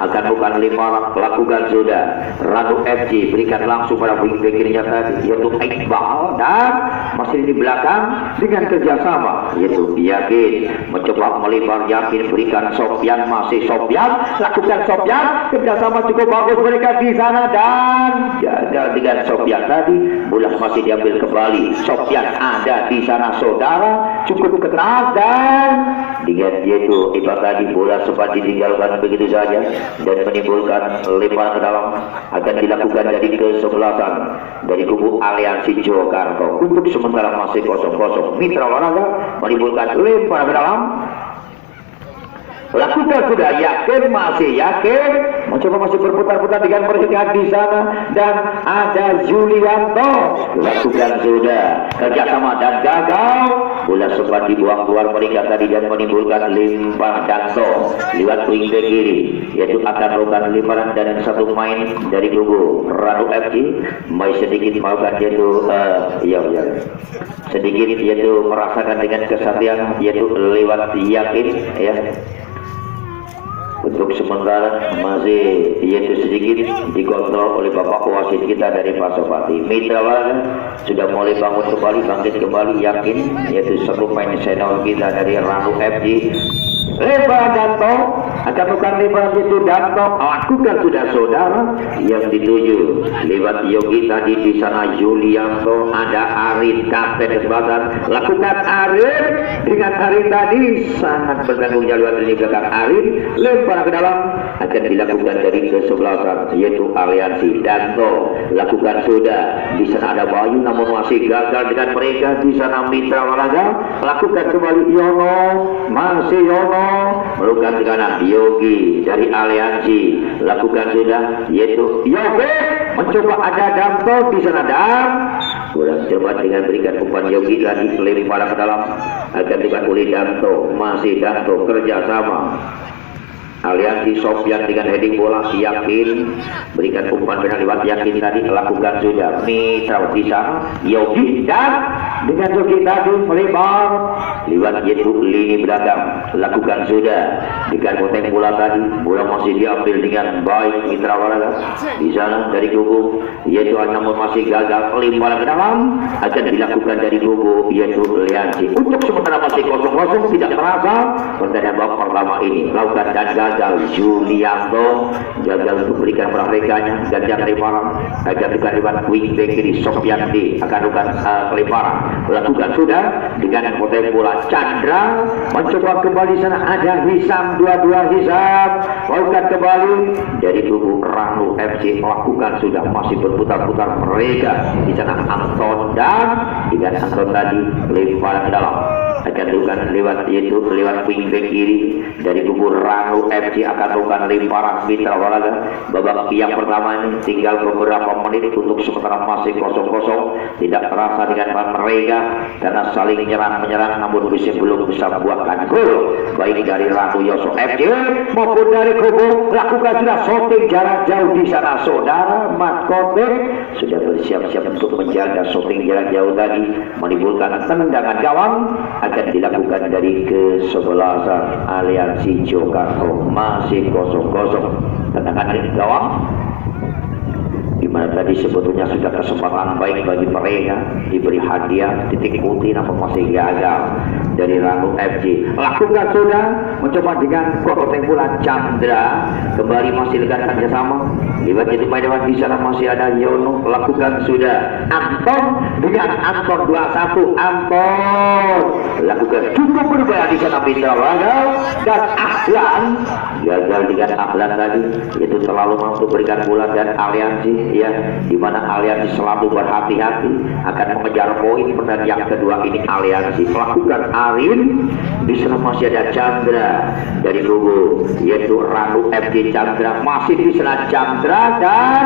akan bukan lempar, lakukan sudah Ranu FC berikan langsung pada wingback kirinya tadi yaitu Iqbal dan masih di belakang dengan kerjasama yaitu Yakin mencoba melempar, Yakin berikan Sofyan, masih Sofyan, lakukan Sofyan, kerjasama cukup bagus mereka di sana dan gagal dengan Sofyan tadi. Bola masih diambil kembali, Sofyan ada di sana saudara, cukup ketat dan dengan yaitu Iqbal tadi bola sempat ditinggalkan begitu saja dan menimbulkan lempar ke dalam akan dilakukan dari kesebelasan dari kubu Aliansi Jakarta. Untuk sementara masih 0-0 Mitra Olahraga menimbulkan lempar ke dalam, lakukan sudah Yakin, masih Yakin mencoba masih berputar-putar dengan mereka di sana dan ada Julianto, lakukan sudah kerjasama dan gagal. Bola sempat dibuang keluar mereka tadi dan menimbulkan lempar Danto lewat wingback kiri yaitu akan melakukan lemparan dan satu main dari kubu Ranu FC masih sedikit melakukan yaitu sedikit yaitu merasakan dengan kesatian yaitu lewat Yakin ya. Untuk sementara masih yaitu sedikit dikontrol oleh Bapak wasit kita dari Pasopati. Mitra Olahraga sudah mulai bangun kembali, bangkit kembali, Yakin yaitu satu pemain senior kita dari Ranu FC. Lempar Danto akan bukan lempar itu Danto, lakukan sudah saudara yang dituju lewat Yogi tadi di sana Julianto, ada Arin kapten kesempatan, lakukan Arin dengan Arin tadi sangat bertanggung jawab di belakang Arin, lempar ke dalam akan dilakukan dari kesebelasan yaitu Aliansi. Danto lakukan sudah di sana ada Bayu namun masih gagal dengan mereka di sana Mitra Olahraga, lakukan kembali Yono, masih Yono melakukan ke kanan Yogi dari Aliansi, lakukan sudah yaitu Yogi mencoba ada Danto di sana dan kurang cepat dengan berikan umpan Yogi tadi lempar ke dalam akan dibuat oleh Danto, masih Danto kerjasama Aliansi. Sofyan dengan heading bola, Yakin berikan umpan benar lewat Yakin tadi, lakukan sudah Mitra di sana Yogi dan dengan Yogi tadi melebar lewat yaitu lini belakang, lakukan sudah dengan poteng bola tadi, bola masih diambil dengan baik Mitra Olahraga di sana dari kubu yaitu namun masih gagal, lempar ke dalam akan dilakukan dari kubu yaitu Aliansi. Untuk sementara masih 0-0 tidak terasa pertandingan babak pertama ini lakukan dan gagal. Julianto gagal untuk berikan perekannya, gantian lemparan agar dikalibat wingback kiri Sofyan akan lakukan lemparan, lakukan sudah dengan poteng bola. Chandra mencoba kembali sana ada Hisam, dua-dua Hisam lakukan kembali dari kubu Ranu FC, lakukan sudah masih berputar-putar mereka di sana Anton dan dengan Anton tadi lemparan ke dalam akan dilakukan lewat wingback kiri dari kubu Ranu FC akan melakukan lemparan Mitra Olahraga. Babak yang pertama ini tinggal beberapa menit untuk sementara masih 0-0 tidak terasa dengan mereka karena saling menyerang namun belum bisa membuahkan gol baik dari Ranu Yoso FC maupun dari kubu lakukan sudah shooting jarak jauh di sana saudara. Matkotek sudah bersiap-siap untuk menjaga shooting jarak jauh tadi menimbulkan tendangan gawang akan dilakukan dari kesebelasan Aliansi Jakarta. Masih 0-0 tendangan gawang di mana tadi sebetulnya sudah kesempatan baik bagi mereka diberi hadiah titik putih namun masih gagal dari Ranu FC. Lakukan sudah mencoba dengan poteng bola Chandra kembali masih dengan kerjasama lewat jadi main di sana masih ada Yono, lakukan sudah Anton dengan Anton 2-1 Anton lakukan cukup berbahaya di sana Mitra Olahraga dan Ahlan gagal dengan Ahlan tadi itu terlalu mampu berikan bola dan Aliansi ya di mana Aliansi selalu berhati-hati akan mengejar poin pertandingan yang kedua ini. Aliansi melakukan Arin di sana masih ada Chandra dari kubu yaitu Ranu FC. Chandra masih di sana Chandra dan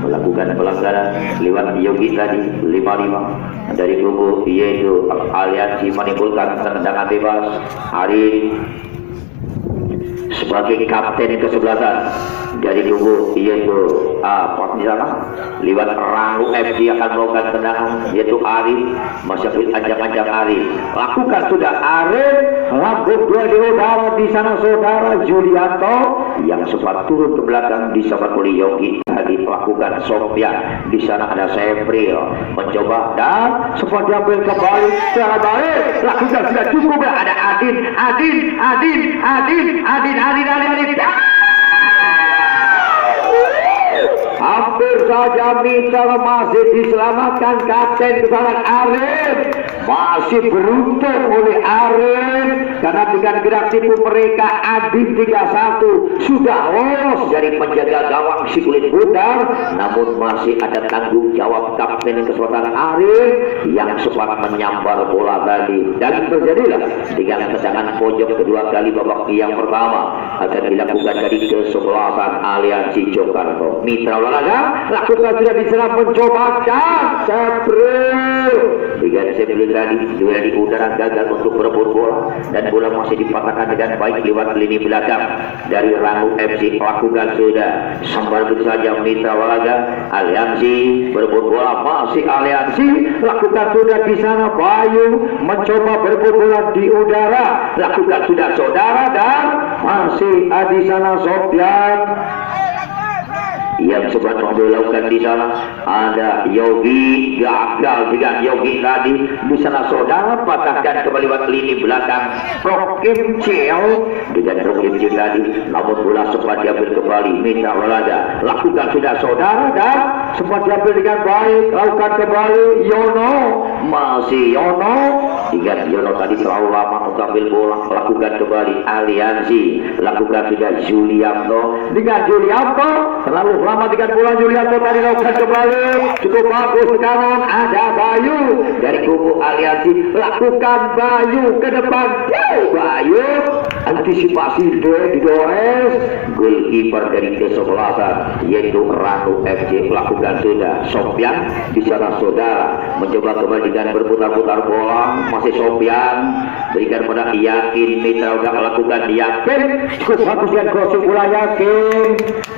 melakukan pelanggaran lewat Yogi tadi 5-5 dari kubu yaitu Aliansi menimbulkan tendangan bebas. Arin sebagai kapten kesebelasan dari kubu yaitu di sana lewat Rangu FC akan melakukan tendangan yaitu Arif masih ajak-ajak Arif lakukan sudah Arif lagu dua di udara di sana saudara Julianto yang sempat turun ke belakang disebut oleh Yogi tadi lakukan Sofyan di sana ada Sepril mencoba dan sempat diambil kembali secara baik lakukan sudah cukup ada Adin hampir saja Mitra masih diselamatkan kapten kesalahan Arif masih beruntung oleh Arif karena dengan gerak tipu mereka Adin 31 sudah lolos dari penjaga gawang si kulit bundar namun masih ada tanggung jawab kapten kesalahan Arif yang sempat menyambar bola tadi dan terjadilah dengan tendangan pojok kedua kali babak yang pertama akan dilakukan dari kesebelasan Aliansi Jogarta. Mitra olahraga lakukan sudah diserang mencoba dan Sepril dengan Sepril tadi juga di udara gagal untuk berebut bola dan bola masih dipatahkan dengan baik lewat lini belakang dari Rangu FC lakukan sudah sambar saja Mitra olahraga Aliansi berebut bola masih Aliansi lakukan sudah di sana Bayu mencoba berebut bola di udara lakukan sudah saudara dan masih di sana Sofyan yang sempat melakukan di sana ada Yogi gagal dengan Yogi tadi di sana saudara patahkan kembali lewat lini belakang Rokim Ceo dengan Rokim Ceo tadi namun bola sempat diambil kembali Mitra olahraga lakukan sudah saudara dan sempat diambil dengan baik lakukan kembali Yono masih Yono ingat Yono tadi terlalu lama untuk ambil bola lakukan kembali Aliansi lakukan sudah Julianto dengan Julianto terlalu lama dengan bola Julianto tadi lakukan kembali cukup bagus sekarang ada Bayu dari kubu Aliansi lakukan Bayu ke depan Bayu antisipasi didores goalkeeper dari kesebelasan yaitu Rangu FC lakukan sudah Sofyan di sana saudara mencoba kembali dengan berputar-putar bola masih Sofyan berikan pada Yakin Mitra udah melakukan Yakin cukup bagus dan crossing bola Yakin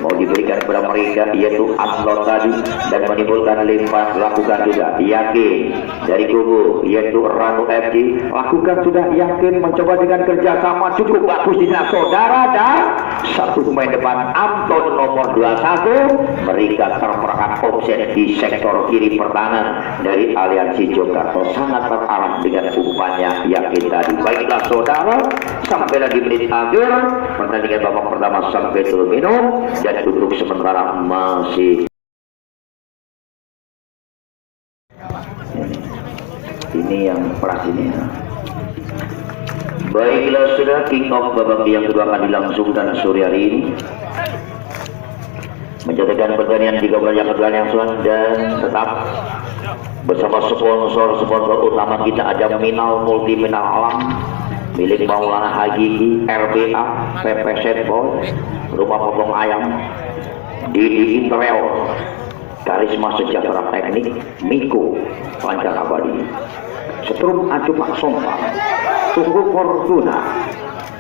mau diberikan kepada mereka yaitu Amlot tadi dan menimbulkan lempar lakukan sudah Yakin dari kubu yaitu Rangu FC lakukan sudah Yakin mencoba dengan kerjasama cukup bagus di sana saudara dan satu pemain depan Anton nomor 21 mereka terperangkap offset di sektor kiri pertahanan dari Aliansi Jogarta sangat terarah dengan umpannya Yakin tadi baiklah saudara sampai lagi menit akhir pertandingan babak pertama sampai turun minum dan untuk sementara masih ini yang peras ini baiklah sudah kick off babak yang kedua akan dilangsungkan sore hari ini menjadikan pertandingan di babak yang kedua yang dan tetap bersama sponsor utama kita ada Minal Multi Minal Alam milik Maulana Haji RBA PP Setbol Rumah Potong Ayam Didi Interior Karisma Sejahtera Teknik Miko Lancar Abadi Setrum Acupak Sompa Tuku Fortuna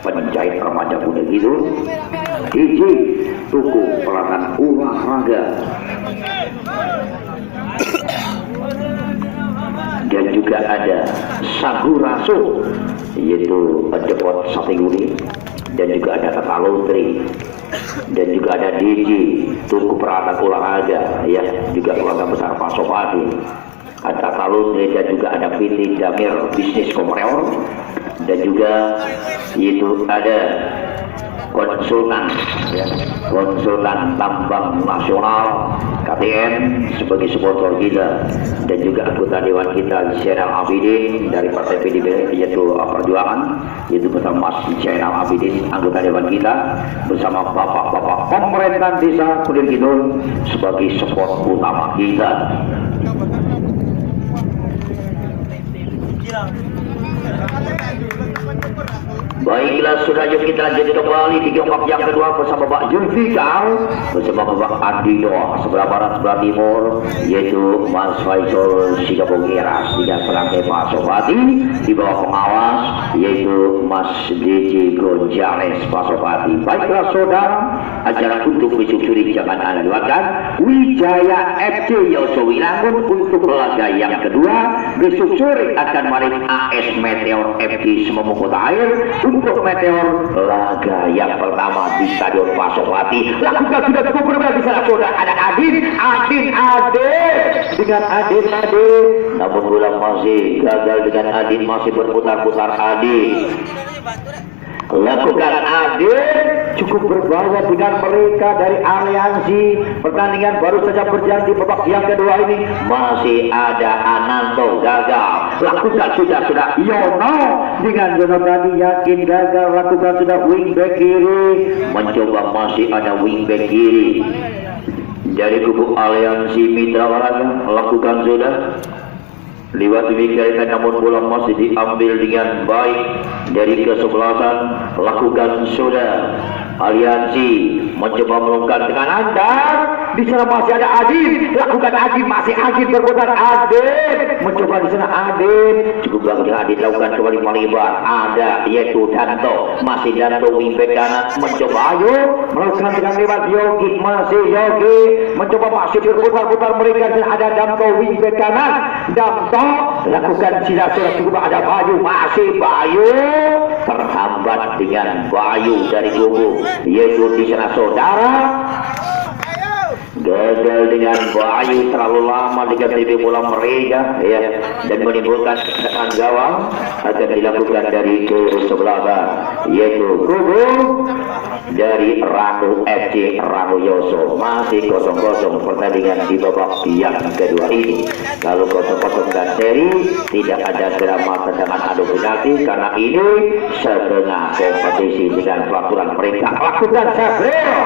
Penjahit Remaja Bunda Kidul DJ Tuku Peralatan Olahraga dan juga ada Saguraso yaitu Depot Sate Guri dan juga ada Tata Laundry dan juga ada DJ Tuku Peralatan Olahraga ya juga keluarga besar Pak Sopati ada Tata Laundry dan juga ada PT Damir Bisnis Komreor dan juga itu ada konsultan ya, konsultan tambang nasional KTN sebagai sponsor kita dan juga anggota dewan kita Zainal Abidin dari Partai PDIP yaitu Perjuangan yaitu bersama Mas Zainal Abidin anggota dewan kita bersama bapak-bapak pemerintahan desa Kudir Kidul sebagai support utama kita. Baiklah, sudah yuk kita lanjut kembali di gelombang yang kedua bersama Pak Zulfikar bersama Bapak Andino sebelah barat sebelah timur, yaitu Mas Faisal Sigapung Giras dengan serangkai Pak Sopati di bawah pengawas yaitu Mas DJ Gonjales Pak Sopati. Baiklah saudara, acara untuk besok sore jangan anda lewatkan. Wijaya FC Yosowilangun untuk laga yang kedua besok sore akan main AS Meteor FC Sememu Kota Air. Untuk Meteor laga yang pertama di Stadion Pasopati. Lakukan sudah cukup berbeda di sana saudara. Ada Adin dengan Adin. Namun bola masih gagal dengan Adin, masih berputar-putar Adin. Lakukan Adin cukup berbahaya dengan mereka dari aliansi. Pertandingan baru saja berjalan di babak yang kedua ini. Masih ada Ananto gagal. Lakukan sudah Yono dengan Yono tadi yakin gagal. Lakukan sudah wingback kiri. Mencoba masih ada wingback kiri dari kubu aliansi Mitra Olahraga. Lakukan sudah lewat demikian, namun bola masih diambil dengan baik dari kesebelasan. Lakukan sudah aliansi mencoba melonggar dengan andar. Di sana masih ada Adin. Lakukan Adin, masih Adin berputar Adin. Mencoba di sana Adin. Cukup bagus Adin lakukan kembali melebar. Ada yaitu Danto. Masih Danto wingback kanan. Mencoba ayo melakukan dengan lewat Yogi. Masih Yogi. Mencoba masih berputar-putar mereka. Dan ada Danto wingback kanan. Danto lakukan sisa cukup ada Bayu. Masih Bayu. Terhambat dengan Bayu dari kubu yaitu di sana saudara. Gagal dengan Bayu terlalu lama dengan TV bola mereka ya, dan menimbulkan tekanan gawang. Akan dilakukan dari kesebelasan yaitu kubu dari Ranu FC Ranu Yoso. Masih 0-0 pertandingan di babak yang kedua ini. Kalau 0-0 dan seri tidak ada drama tendangan adu penalti karena ini setengah kompetisi dengan peraturan mereka. Lakukan Sabril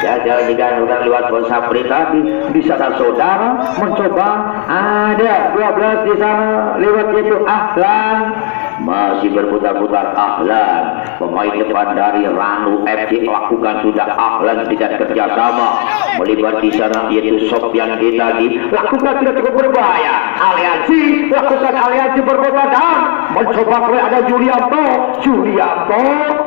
gagal dengan lewat Sabri tadi. Di sana saudara mencoba ada 12 di sana lewat yaitu Ahlan. Masih berputar-putar Ahlan, pemain depan dari Ranu FC. Lakukan sudah Ahlan dengan kerjasama melibat di sana yaitu Sofyan tadi. Lakukan tidak cukup berbahaya. Aliansi lakukan aliansi berputar dan mencoba ada Julianto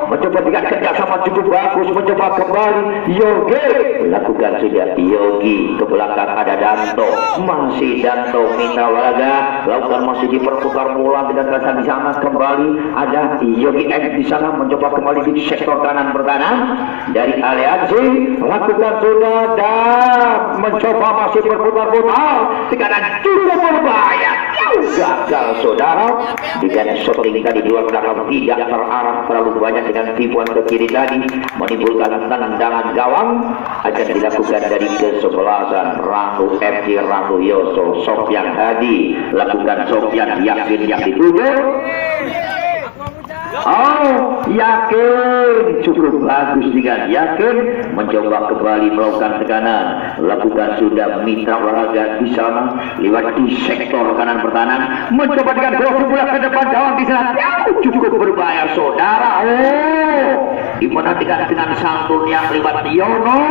mencoba dengan kerjasama cukup bagus. Mencoba kembali Yogi. Lakukan sudah Yogi ke belakang ada Danto. Masih Danto Mitra Olahraga. Lakukan masih diperputar bola dengan rasa di sana. Kembali ada Yogi X di sana mencoba kembali di sektor kanan pertahanan dari aliansi. Lakukan sudah dan mencoba masih berputar-putar tekanan cukup berbahaya. Gagal saudara dengan shooting tadi di luar belakang tidak terarah terlalu banyak dengan tipuan ke kiri tadi menimbulkan tendangan gawang. Akan dilakukan dari kesebelasan Ranu FC Ranu Yoso. Sofyan Hadi lakukan Sofyan yakin yang dituju. Oh, yakin cukup bagus dengan yakin mencoba kembali melakukan tekanan. Lakukan sudah Mitra Olahraga di sana lewat di sektor kanan pertahanan mencoba dengan cross bola ke depan gawang di sana cukup berbahaya saudara. Oh, diperhatikan dengan santun yang lewat Yono.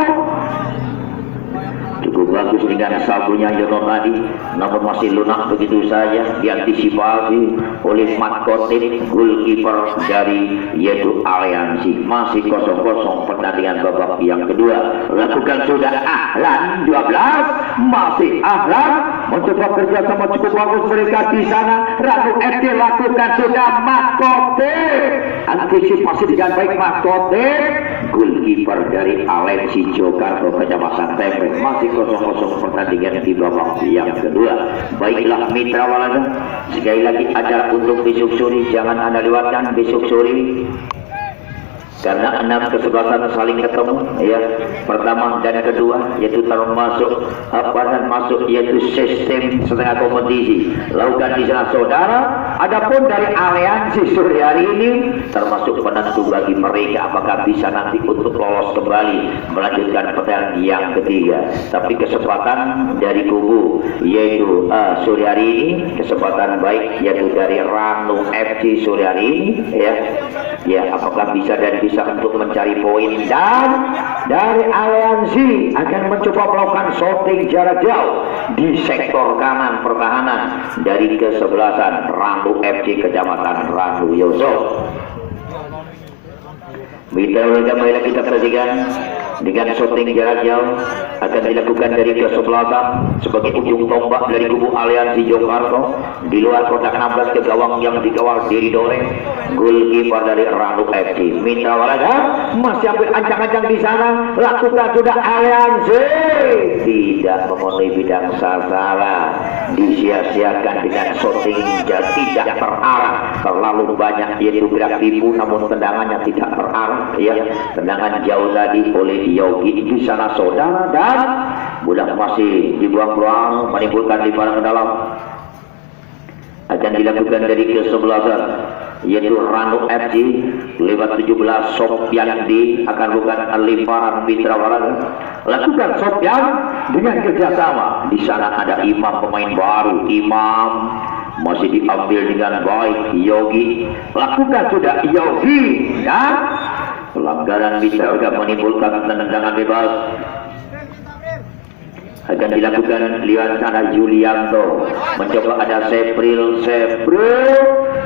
Cukup bagus dengan sabunya Yono tadi, namun masih lunak begitu saja diantisipasi oleh Mat Kotin, goalkeeper dari yaitu aliansi. Masih 0-0 pertandingan babak yang kedua. Lakukan sudah Ahlan 12, masih Ahlan mencoba kerja sama cukup bagus mereka di sana. Ranu FC lakukan sudah Mat Kotin, antisipasi dengan baik Mat Kotin, goalkeeper dari aliansi Jogarta Kecamatan Tempe. Masih 0-0 pertandingan di babak yang kedua. Baiklah Mitra Olahraga, sekali lagi acara untuk besok sore jangan anda lewatkan besok sore. karena 6 kesebelasan saling ketemu ya, pertama dan kedua, yaitu termasuk masuk yaitu sistem setengah kompetisi lakukan di sana saudara. Adapun dari aliansi sore hari ini termasuk penentu bagi mereka apakah bisa nanti untuk lolos kembali melanjutkan pertandingan yang ketiga. Tapi kesempatan dari kubu yaitu sore hari ini kesempatan baik yaitu dari Ranu FC sore hari ini ya apakah bisa dan bisa untuk mencari poin. Dan dari aliansi akan mencoba melakukan shooting jarak jauh di sektor kanan pertahanan dari kesebelasan Ranu FC Kecamatan Ranu Yoso. Mitra kita perhatikan dengan shooting jarak jauh akan dilakukan dari kesebelasan sebagai ujung tombak dari kubu aliansi Jogarto di luar kotak 16 ke gawang yang dikawal Diri Dore, goalkeeper dari Ranu FC. Mitra Waraga masih ambil ancang-ancang di sana, lakukan sudah aliansi tidak memenuhi bidang sasaran, disia-siakan dengan shooting tidak terarah, terlalu banyak yaitu gerak tipu namun tendangannya tidak terarah ya, tendangan jauh tadi oleh Yogi di sana saudara. Dan bola masih dibuang-buang menimbulkan lemparan ke dalam, akan dilakukan dari kesebelasan yaitu Ranu FC lewat 17 Sopyandi akan bukan lemparan Mitra Waraga, lakukan Sopyan dengan kerjasama. Di sana ada Imam pemain baru, Imam masih diambil dengan baik Yogi, lakukan sudah Yogi dan pelanggaran Mitra Waraga menimbulkan tendangan bebas akan dilakukan. Lihat sana Julianto mencoba ada Sepril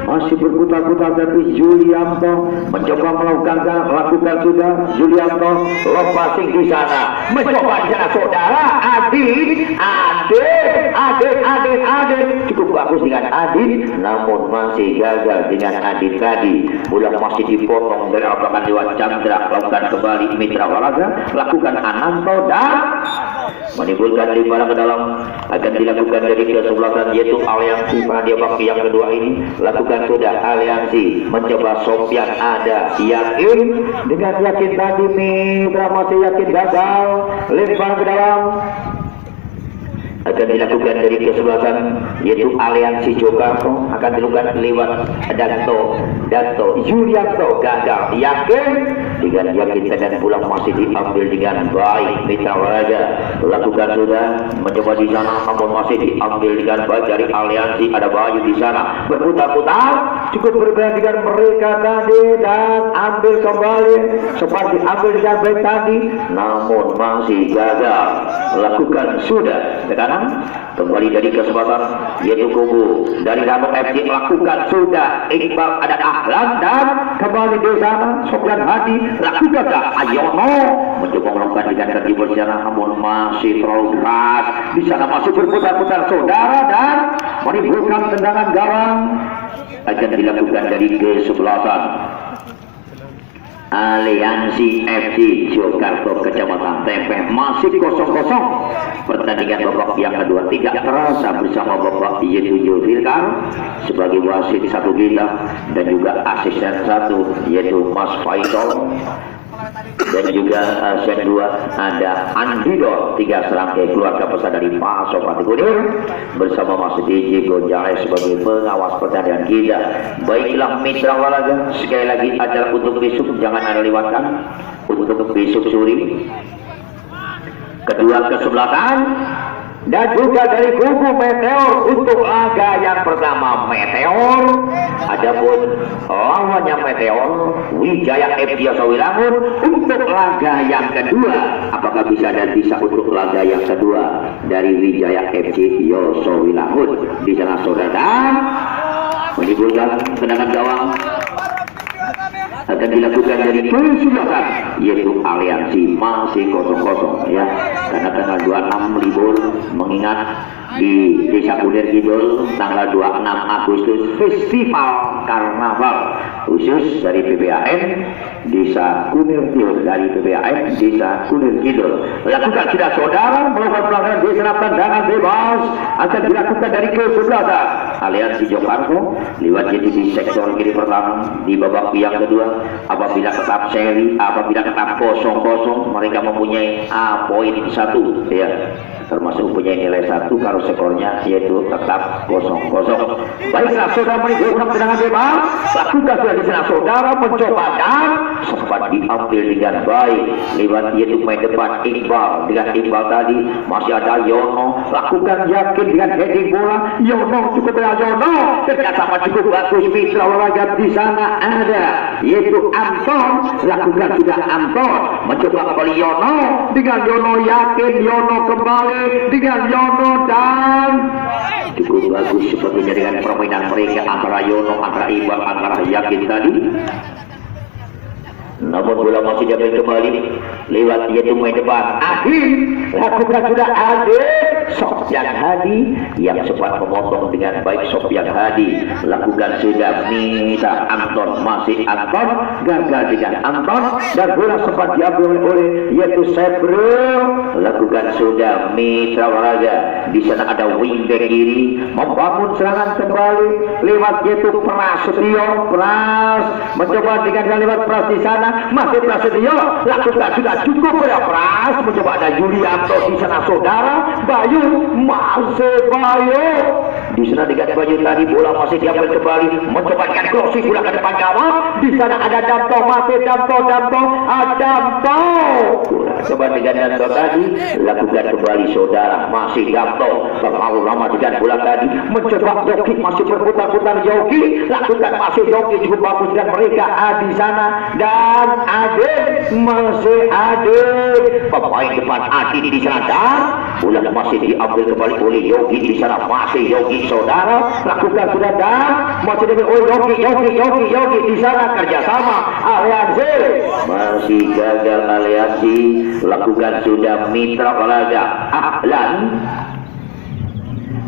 masih berputar-putar tapi Julianto mencoba lakukan sudah Julianto long passing di sana, mencoba di sana saudara. Adit cukup bagus dengan Adit namun masih gagal dengan Adit tadi. Bola masih dipotong dari abakan lewat Chandra, lakukan kembali Mitra Waraga, lakukan Ananto dan menimbulkan lemparan ke dalam, akan dilakukan dari kesebelasan yaitu aliansi Panadia Bakti yang kedua ini, lakukan sudah aliansi mencoba Sopyan ada yakin dengan yakin tadi Mitra masih yakin gagal, lemparan ke dalam akan dilakukan dari kesebelasan yaitu aliansi Jogarto, akan dilakukan lewat Danto Julianto gagal yakin dengan yakin dan pulang masih diambil dengan baik Mitra Waraga, lakukan sudah mencoba di sana namun masih diambil dengan baik dari aliansi. Ada Bayu di sana berputar-putar cukup berbeda dengan mereka tadi dan ambil kembali sempat diambil dengan baik tadi namun masih gagal, lakukan sudah tekanan kembali dari kesempatan yaitu kubu dari Ranu FC, lakukan sudah Iqbal ada Ahlan dan kembali di sana Sofyan Hadi, lakukan dah Ayono mencoba melakukan dengan kaki berjalan namun masih terlalu keras di sana, masih berputar-putar saudara dan menimbulkan tendangan gawang, akan dilakukan dari kesebelasan Aliansi FC Jogarto Kecamatan Tempeh. Masih 0-0 pertandingan babak yang kedua, tidak terasa bersama Bapak yaitu Yulfirkan sebagai wasit satu kita dan juga asisten satu yaitu Mas Faisal, dan juga set 2 ada Andidor, 3 serangkai keluarga pesan dari Pak Sopati Kudir bersama Mas DJ Gonjales sebagai pengawas pertandingan kita. Baiklah Mitra Waraga, sekali lagi acara untuk besok jangan anda lewatkan, untuk besok sore kedua kesebelasan dan juga dari kubu Meteor untuk laga yang pertama Meteor. Adapun lawannya Meteor Wijaya FC Yosowilangun untuk laga yang kedua. Apakah bisa dan bisa untuk laga yang kedua dari Wijaya FC Yosowilangun di sana saudara menimbulkan tendangan gawang, akan dilakukan dari kesebelasan yaitu aliansi masih 0-0 ya, karena tanggal 26 libur mengingat di Desa Kunir Kidul tanggal 26 Agustus Festival Karnaval khusus dari PPAM Desa Kunir Kidul, dari PPAM Desa Kunir Kidul. Lakukan tidak saudara melakukan pelanggaran di sana tendangan bebas akan dilakukan dari kesebelasan Aliansi Jokarto lewat jadi di sektor kiri pertama di babak yang kedua. Apabila tetap seri, apabila tetap 0-0 mereka mempunyai poin 1 ya, termasuk punya nilai 1 kalau skornya yaitu tetap 0-0. Baiklah saudara, melakukan tendangan bebas lakukan sudah di sana saudara mencoba dan sempat diambil dengan baik lewat yaitu main depan Iqbal. Dengan Iqbal tadi masih ada Yono, lakukan yakin dengan heading bola. Yono cukup ya, Yono kerjasama cukup bagus. Mitra olahraga di sana ada yaitu Anton, lakukan sudah Anton mencoba kembali Yono. Dengan Yono yakin, Yono kembali dengan Yono dan cukup bagus sepertinya dengan permainan mereka antara Yono, antara Iqbal, antara Yakin tadi. Namun bola masih diambil kembali lewat yaitu main depan Akhir, lakukan sudah Ade Sofyan Hadi yang sempat memotong dengan baik. Sofyan Hadi lakukan sudah minta Anton, masih Anton, gagal dengan Anton dan bola sempat diambil oleh yaitu Sebril. Lakukan sudah Mitra Olahraga. Di sana ada wingback kiri membangun serangan kembali lewat yaitu Prasetyo. Pras mencoba dengan lewat Pras di sana, masih Prasetyo lakukan sudah cukup ya Pras, mencoba ada Yulianto di sana saudara. Bayu, masih Bayu di sana dengan Bayu tadi bola masih diambil kembali mencoba dengan crossing bola ke depan gawang. Di sana ada Damto, masih Damto Damto coba dengan Damto tadi lakukan kembali saudara, masih Damto terlalu lama dengan bola tadi mencoba Yogi, masih berputar-putar Yogi, lakukan masih Yogi cukup bagus dan mereka di sana dan Adit, masih Adit pemain depan Adit di sana dan bola masih diambil kembali oleh Yogi. Di sana masih Yogi saudara, lakukan sudah dan masih diambil oleh Yogi di sana kerjasama Aliansi, masih gagal Aliansi. Lakukan sudah Mitra Olahraga Ahlan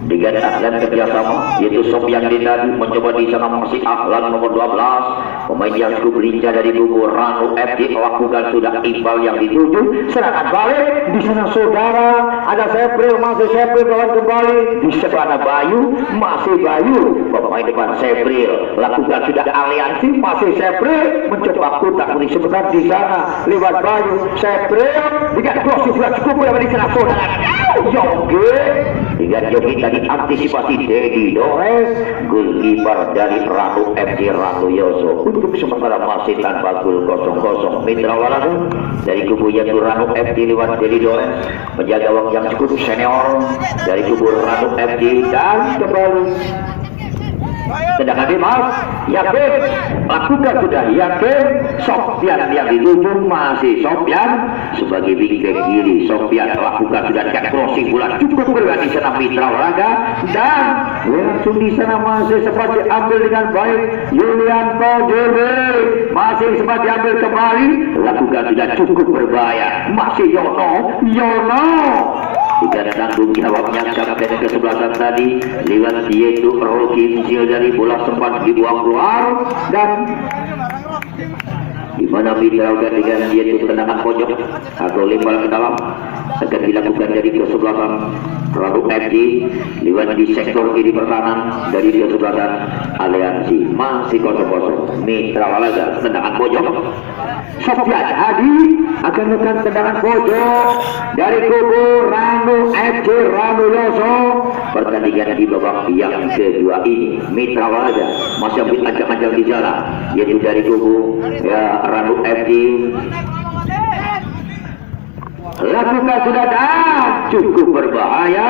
dengan Ahlan kerjasama yaitu Sofyan tadi mencoba di sana masih Ahlan nomor 12 pemain yang cukup lincah dari kubu Ranu FD. Lakukan sudah Iqbal yang dituju serangan balik di sana saudara ada Sepril, masih Sepril lawan kembali di sebelah Bayu, masih Bayu pemain depan Sepril. Lakukan sudah Aliansi, masih Sepril mencoba putar kuning sebentar di sana lewat Bayu. Sepril dengan cross sudah cukup di sana saudara Yogi dengan Yogi tadi antisipasi Dedi Dores, goalkeeper dari Ranu FC Ranu Yoso. Untuk sementara masih tanpa gol 0-0. Mitra Olahraga dari kubu yaitu Ranu FC lewat Dedi Dores menjaga gawang yang cukup senior dari kubu Ranu FC dan kembali tendangan bebas. Yakin, lakukan sudah Yakin. Sofyan yang dituju, masih Sofyan sebagai wingback kiri. Sofyan lakukan sudah dengan crossing bola cukup berat di sana Mitra Olahraga dan langsung di sana masih sempat diambil dengan baik Yulianto Jere, masih sempat diambil kembali. Lakukan sudah cukup berbahaya, masih Yono tidak tanggung jawabnya kapten kesebelasan tadi lewat yaitu Rocky Misil dari bola sempat dibuang keluar dan di mana Mitra dengan yaitu tendangan pojok atau lempar ke dalam akan dilakukan dari kesebelasan Ranu FD lewat di sektor kiri pertahanan dari kesebelasan Aliansi. Masih 0-0 Mitra Olahraga tendangan pojok. Sofyan Hadi akan melakukan tendangan pojok dari kubu Ranu FC Ranu Yoso. Pertandingan di babak yang kedua ini Mitra Olahraga masih ambil ancang-ancang di sana yaitu dari kubu Ranu FC. Lakukan sudah dan cukup berbahaya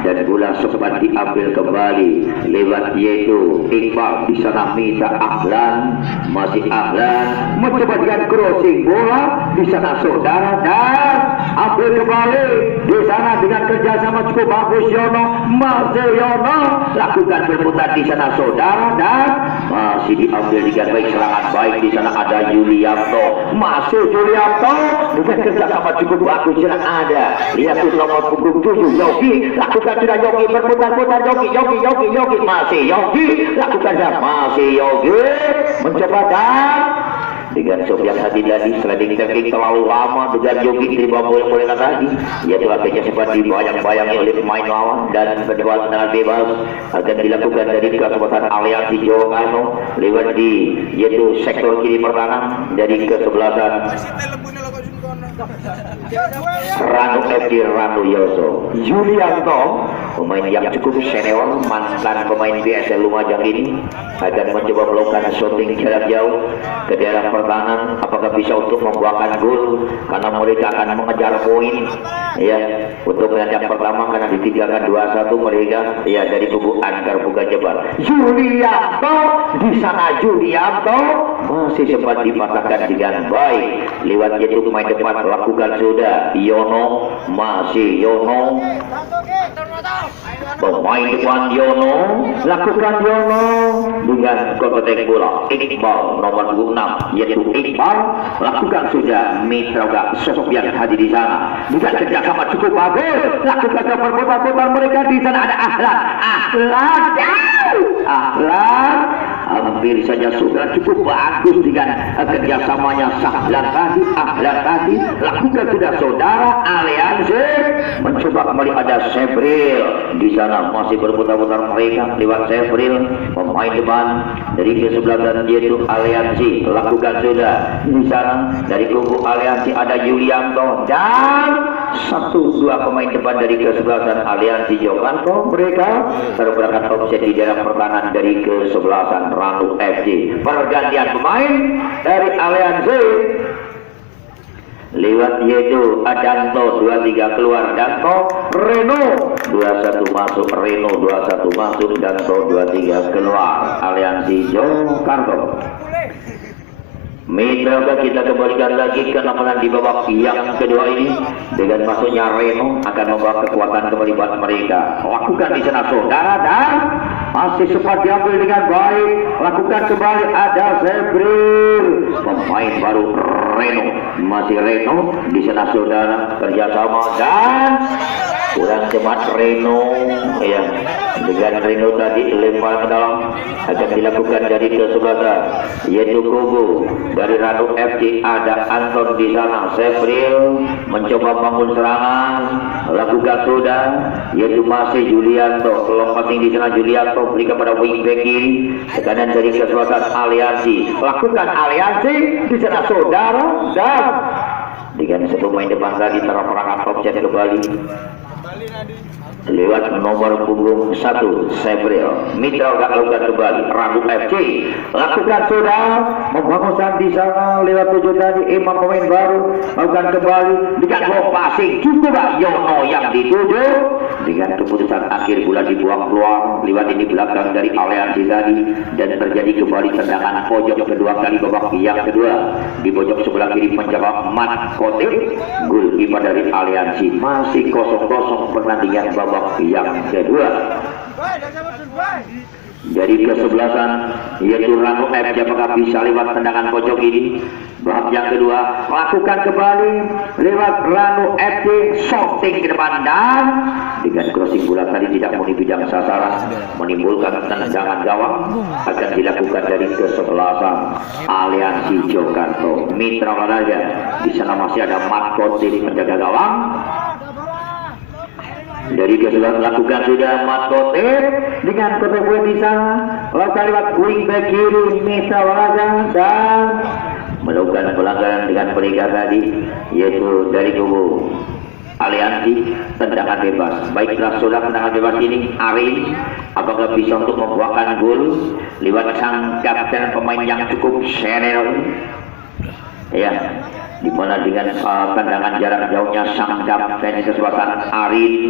dan bola sempat diambil kembali lewat yaitu Iqbal. Di sana minta Ahlan, masih Ahlan mencoba dengan crossing bola di sana saudara dan ambil kembali di sana dengan kerjasama cukup bagus Yono, masih Yono lakukan berputar di sana saudara dan masih diambil dengan baik serangan baik. Di sana ada Yulianto, masih Yulianto dengan kerjasama cukup bagus. Ada lihat nomor punggung 7 Yogi lakukan sudah Yogi berputar-putar, Yogi masih Yogi lakukan saja, masih Yogi mencoba dan dengan Sofian Hadidadi sliding tackling terlalu lama dengan Yogi terima bola tadi, yaitu akhirnya sempat dibayang-bayangi oleh pemain lawan dan kedua tendangan bebas akan dilakukan dari kesempatan Aliansi Jokano lewat di yaitu sektor kiri pertahanan dari kesebelasan Ranu FC Ranu Yoso Yulianto, pemain yang cukup senior, mantan pemain BSL Lumajang ini akan mencoba melakukan shooting jarak jauh ke daerah pertahanan. Apakah bisa untuk membuahkan gol karena mereka akan mengejar poin ya untuk yang pertama karena ditinggalkan 2-1 mereka ya dari kubu Angkar Buka Jebar. Yulianto di sana, Yulianto masih sempat dipatahkan dengan baik lewat yaitu pemain depan lakukan sudah Yono, masih Yono pemain depan Yono lakukan Yono dengan kotek bola Iqbal nomor 26 yaitu Iqbal lakukan sudah Mitra Sofian hadir di sana dengan kerjasama cukup bagus lakukan perputar-putar mereka di sana ada Ahlan hampir saja sudah cukup bagus dengan kerjasamanya Ahlan tadi lakukan sudah saudara Aliansi mencoba kembali ada Sebril di sana masih berputar-putar mereka lewat Sebril pemain depan dari kesebelasan yaitu Aliansi lakukan sudah di sana dari kubu Aliansi ada Yulianto dan 1-2 pemain depan dari kesebelasan Aliansi Jokanto mereka terberangkat offset di daerah pertahanan dari kesebelasan Ranu FC. Pergantian pemain dari Aliansi lewat yaitu Adanto 23 keluar Danto Reno 21 masuk Reno 21 masuk Danto 23 keluar Aliansi Jokanto. Mitra kita kembalikan lagi ke lapangan di babak yang kedua ini dengan masuknya Reno akan membawa kekuatan kembali buat mereka. Lakukan di sana saudara dan masih sempat diambil dengan baik. Lakukan kembali ada Zebril pemain baru Reno masih Reno di sana saudara kerjasama dan kurang cepat Reno ya dengan Reno tadi lempar ke dalam akan dilakukan dari kesebelasan yaitu kubu dari Ranu FC ada Anton di sana. Sebril mencoba bangun serangan lakukan sudah yaitu masih Julianto lompatnya di sana Julianto beri kepada wingback kiri tekanan dari kesebelasan Aliansi lakukan Aliansi di sana saudara dan dengan satu main depan tadi terperangkap offset kembali lewat nomor punggung 1 Sebril Mitra lakukan kembali Ranu FC lakukan sudah membangun di sana lewat 7 tadi Imam pemain baru lakukan kembali dengan ball passing juga Yono yang dituju dengan keputusan akhir bulan dibuang keluar lewat ini belakang dari Aliansi tadi dan terjadi kembali tendangan pojok kedua kali babak yang kedua di pojok sebelah kiri menjawab Mat Kotik gol dari Aliansi masih 0-0 pertandingan babak yang kedua. Dari kesebelasan yaitu Ranu FC apakah bisa lewat tendangan pojok ini babak yang kedua lakukan kembali lewat Ranu FC shooting ke depan dan dengan crossing bola tadi tidak memenuhi bidang sasaran menimbulkan tendangan gawang akan dilakukan dari kesebelasan Aliansi Jokanto. Mitra Olahraga di sana masih ada Marco di penjaga gawang dari kesebelasan lakukan sudah Matkote dengan kote bola di sana lakukan lewat wingback kiri Mitra Olahraga dan melakukan pelanggaran dengan mereka tadi yaitu dari kubu Aliansi tendangan bebas. Baiklah saudara tendangan bebas ini Ari apakah bisa untuk membuahkan gol lewat sang kapten pemain yang cukup senior ya di mana dengan tendangan jarak jauhnya sang kapten kesebelasan Arin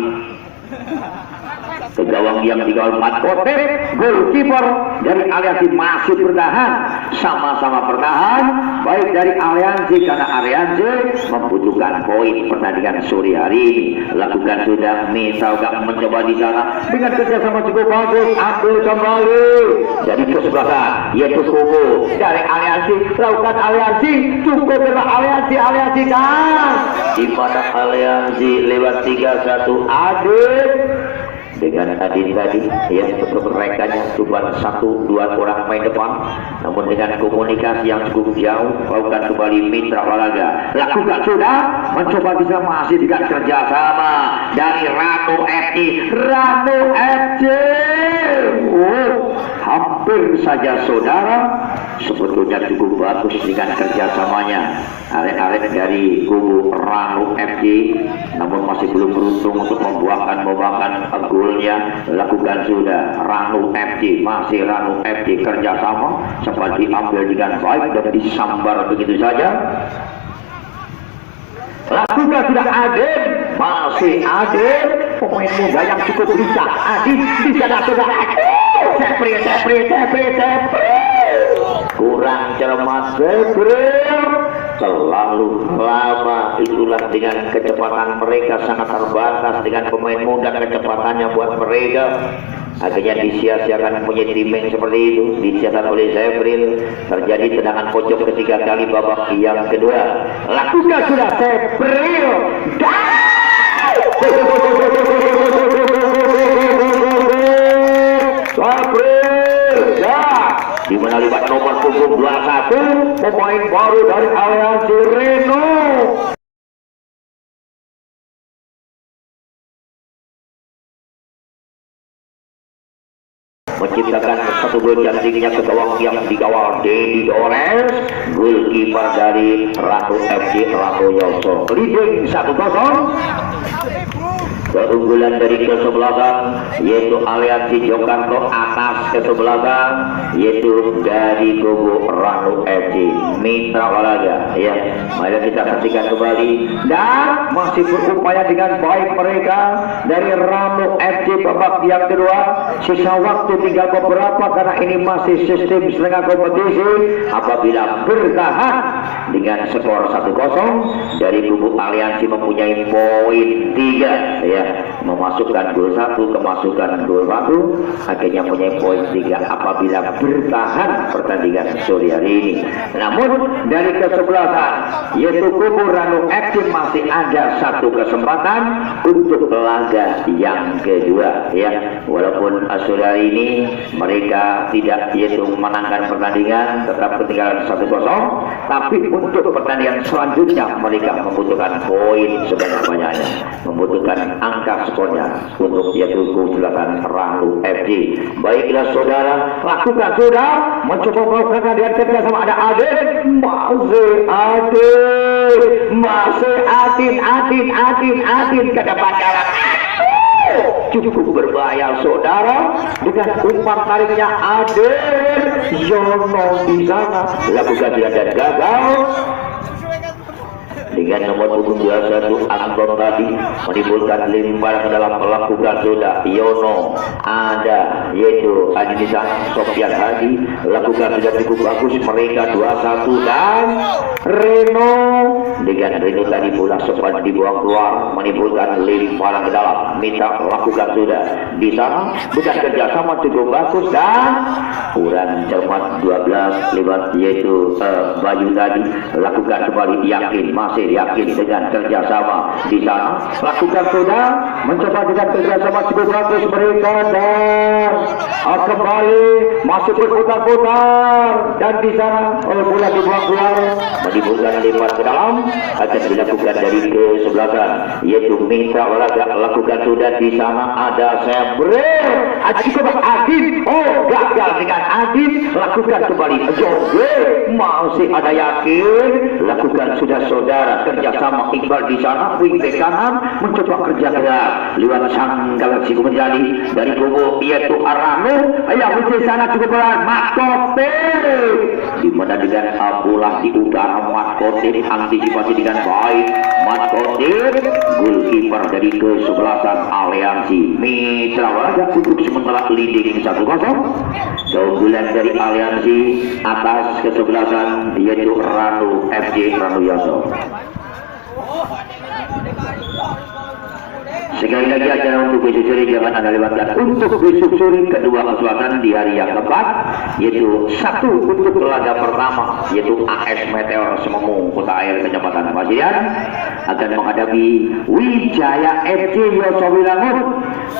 ke gawang yang dikawal Matkote goalkeeper dari Aliansi masih bertahan sama-sama bertahan baik dari Aliansi karena Aliansi membutuhkan poin pertandingan sore hari ini lakukan sudah Mitra mencoba di sana dengan kerjasama cukup bagus ambil kembali dari kesebelasan yaitu kubu dari Aliansi lakukan Aliansi cukup dengan Aliansi dan di mana Aliansi lewat 3-1 Adit dengan Adin tadi yang untuk mereka cuma 1-2 orang main depan, namun dengan komunikasi yang cukup jauh lakukan kembali Mitra Olahraga, lakukan sudah mencoba bisa masih dengan kerjasama dari Ranu FC. Hampir saja saudara, sebetulnya cukup bagus dengan kerjasamanya arek-arek dari kubu Ranu FC, namun masih belum beruntung untuk membuahkan golnya. Lakukan sudah Ranu FC, masih Ranu FC kerjasama sempat diambil dengan baik dan disambar begitu saja. Lakukan sudah Adin, masih Adin, pemain muda yang cukup bijak. Adin di sana sudah Sepri. Kurang cermat Sepri, terlalu lama. Itulah dengan kecepatan mereka sangat terbatas dengan pemain muda, kecepatannya buat mereka akhirnya disia-siakan punya timing seperti itu, disiasat oleh Sepril. Terjadi tendangan pojok ketiga kali babak yang kedua. Lakukan sudah Sepril, di mana libat nomor punggung 21 pemain baru dari Aliansi Reno. Menciptakan satu gol cantiknya ke gawang yang dikawal Dedi Ores, goalkeeper dari Ranu FC Ranu Yoso. Leading 1-0. Keunggulan dari kesebelasan yaitu Aliansi Jokarto atas kesebelasan yaitu dari kubu Ranu FC Mitra Olahraga. Ya, mari kita saksikan kembali dan masih berupaya dengan baik mereka dari Ranu FC babak yang kedua. Sisa waktu tinggal beberapa karena ini masih sistem setengah kompetisi. Apabila bertahan dengan skor 1-0 dari kubu Aliansi mempunyai poin 3 ya, memasukkan gol 1, kemasukan gol 1, akhirnya mempunyai poin 3 apabila bertahan pertandingan sore hari ini. Namun dari kesebelasan yaitu kubu Ranu FC masih ada satu kesempatan untuk laga yang kedua ya, walaupun sore hari ini mereka tidak yaitu menangkan pertandingan, tetap ketinggalan 1-0, tapi untuk pertandingan selanjutnya mereka membutuhkan poin sebanyak-banyaknya, membutuhkan angka skornya untuk yaitu keunggulan Ranu FC. Baiklah saudara, lakukan sudah mencoba melakukan dengan kerja sama ada Adin, masih Adin ke depan jalan. Cukup berbahaya saudara dengan umpan tariknya Adin. Yono di sana lakukan dia dan gagal. Dengan nomor punggung 21 Anton tadi menimbulkan lemparan ke dalam melakukan sudah Yono ada yaitu di sana Sofian Hadi lakukan sudah cukup bagus mereka 2-1 dan Reno dengan Reno tadi pula sempat dibuang keluar menimbulkan lemparan ke dalam. Minta lakukan sudah di sana bukan kerjasama cukup bagus dan kurang cermat 12 lewat yaitu Bayu tadi lakukan kembali yakin masih yakin dengan kerjasama di sana lakukan sudah mencoba dengan kerjasama cukup bagus mereka dan kembali masih berputar-putar dan di sana bola dibuang keluar menimbulkan lempar ke dalam akan dilakukan dari kesebelasan yaitu Mitra Olahraga. Lakukan sudah di sana ada Sebril cukup Adin gagal dengan Adin lakukan kembali Joge masih ada yakin lakukan sudah saudara kerjasama Iqbal di sana wing back kanan mencoba kerja keras lewat sang galaksi menjadi dari kubu yaitu Arano yang di sana cukup pelan Makote di mana dengan bola di udara Makote antisipasi dengan baik Makote goalkeeper dari kesebelasan Aliansi Mitra Olahraga untuk sementara leading 1-0. Keunggulan dari Aliansi atas kesebelasan yaitu Ranu FC Ranu Yoso. Sekali lagi acara untuk besok sore jangan Anda lewatkan untuk besok sore kedua kesempatan di hari yang keempat yaitu satu untuk laga pertama yaitu AS Meteor Sememu Kota Air Kecamatan Pasirian akan menghadapi Wijaya FC Yosowilangun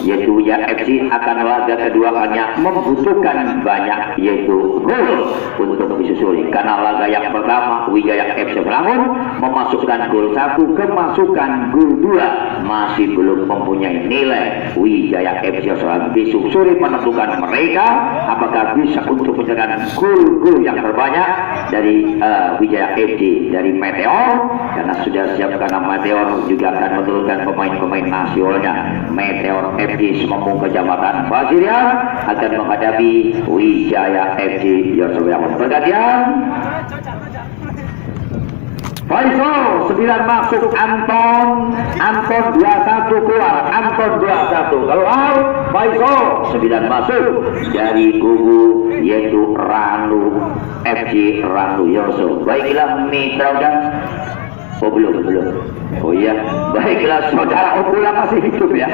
yaitu Wijaya FC akan laga kedua hanya membutuhkan banyak yaitu gol untuk disusuri. Karena laga yang pertama Wijaya FC Bangun memasukkan gol 1, kemasukan gol 2 masih belum mempunyai nilai. Wijaya FC selalu disusuri menentukan mereka apakah bisa untuk mencetak gol-gol yang terbanyak dari Wijaya FC dari Meteor, karena sudah siap karena Meteor juga akan menurunkan pemain-pemain nasionalnya. Meteor FC Semembung Kecamatan Pasirian akan menghadapi Wijaya FC Yosowiangun. Pergantian Faisal 9 masuk, Anton 21 keluar, Anton 21 keluar, Faisal 9 masuk dari kubu yaitu Ranu FC Ranu Yoso. Baiklah mitra dan belum. Oh iya, baiklah saudara. Oh, bola masih hidup ya.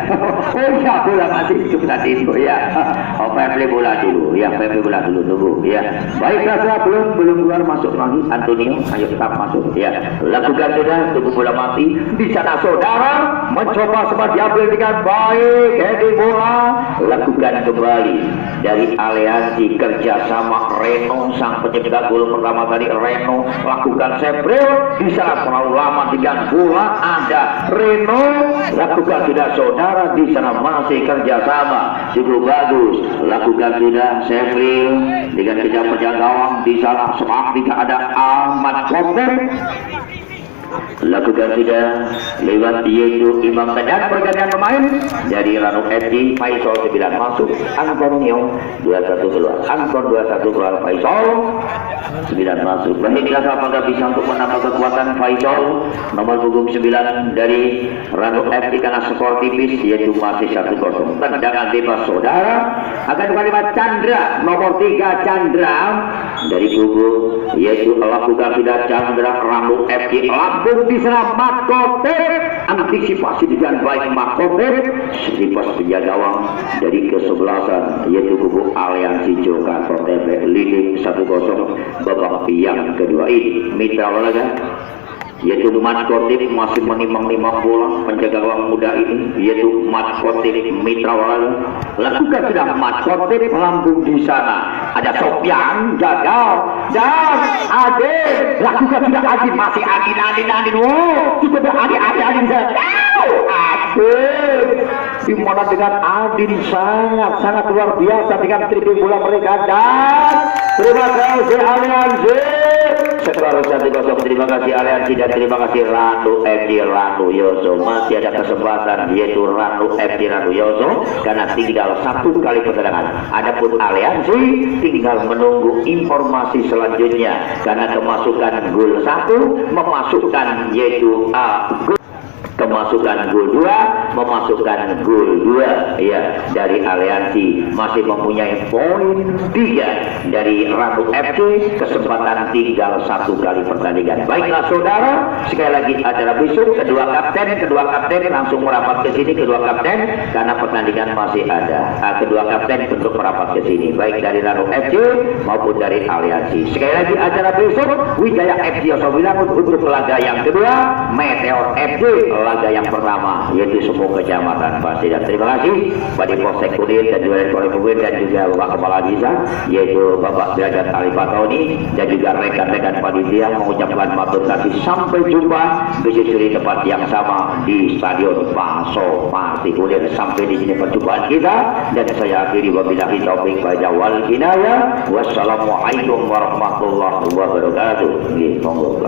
Oh iya, bola masih hidup tadi itu ya. Oh, Pemli bola dulu ya, Pemli bola dulu tunggu ya. Baiklah, saya belum keluar masuk lagi. Antonio, ayo tetap masuk ya. Lakukan sudah, tunggu bola mati. Di sana saudara mencoba sempat diambil dengan baik. Heading bola lakukan kembali dari aliansi kerjasama Reno, sang pencipta gol pertama tadi. Reno lakukan sebril di sana terlalu lama dengan bola. Ada Reno lakukan sudah saudara, di sana masih kerjasama cukup bagus. Lakukan sudah sebril dengan kejar-kejar gawang di sana. Sepak tidak ada Ahmad Koper. Lakukan sudah lewat yaitu Imam Tedan. Pergantian pemain dari Ranu FC. Faisal 9 masuk, Antonio 21 keluar, Anton 21 keluar, Faisal 9 masuk. Baiklah, apakah bisa untuk menambah kekuatan Faisal nomor punggung 9 dari Ranu FC karena skor tipis yaitu masih 1-0. Tendangan bebas saudara akan menerima Chandra nomor 3 Chandra dari kubu yaitu lakukan sudah Chandra Ranu FC. Lampung di sana Makote, antisipasi dengan baik Makote, selipas penjaga gawang dari kesebelasan yaitu kubu aliansi Jakarta TV leading 1-0 babak yang kedua ini. Mitra olahraga yaitu Mat Kotip masih menimang-nimang bola. Penjaga gawang muda ini yaitu Mat Kotip mitra olahraga. Lakukan sudah Mat Kotip. Lampung di sana ada Sofyan gagal dan Ade lakukan sudah Adi, masih Adi. Wow, cukup Adi dimana dengan Adi sangat luar biasa dengan tribun bola mereka. Dan terima kasih aliansi skor 1-0. Terima kasih aliansi dan terima kasih Ranu FC Ranu Yoso. Masih ada kesempatan yaitu Ranu FC Ranu Yoso karena tinggal 1 kali pertandingan. Adapun aliansi tinggal menunggu informasi selanjutnya karena kemasukan gol 1 memasukkan yaitu kemasukan gol 2 memasukkan gol 2 ya dari aliansi. Masih mempunyai poin 3 dari Ranu FC, kesempatan tinggal 1 kali pertandingan. Baiklah saudara, sekali lagi acara besok kedua kapten langsung merapat ke sini, kedua kapten karena pertandingan masih ada. Kedua kapten untuk merapat ke sini baik dari Ranu FC maupun dari aliansi. Sekali lagi acara besok Wijaya FC Yosowiangun untuk laga yang kedua, Meteor FC laga yang pertama yaitu Semembung Kecamatan Pasirian. Terima kasih pada Polsek Kudir dan juga Polres dan juga Bapak Kepala Desa yaitu Bapak Derajat Ali Fatoni dan juga rekan-rekan panitia mengucapkan matur kasih. Sampai jumpa besok di tempat yang sama di Stadion Paso Parti Kudir. Sampai di sini perjumpaan kita dan saya akhiri wabillahi taufik wal hidayah. Wassalamualaikum warahmatullahi wabarakatuh. Monggo.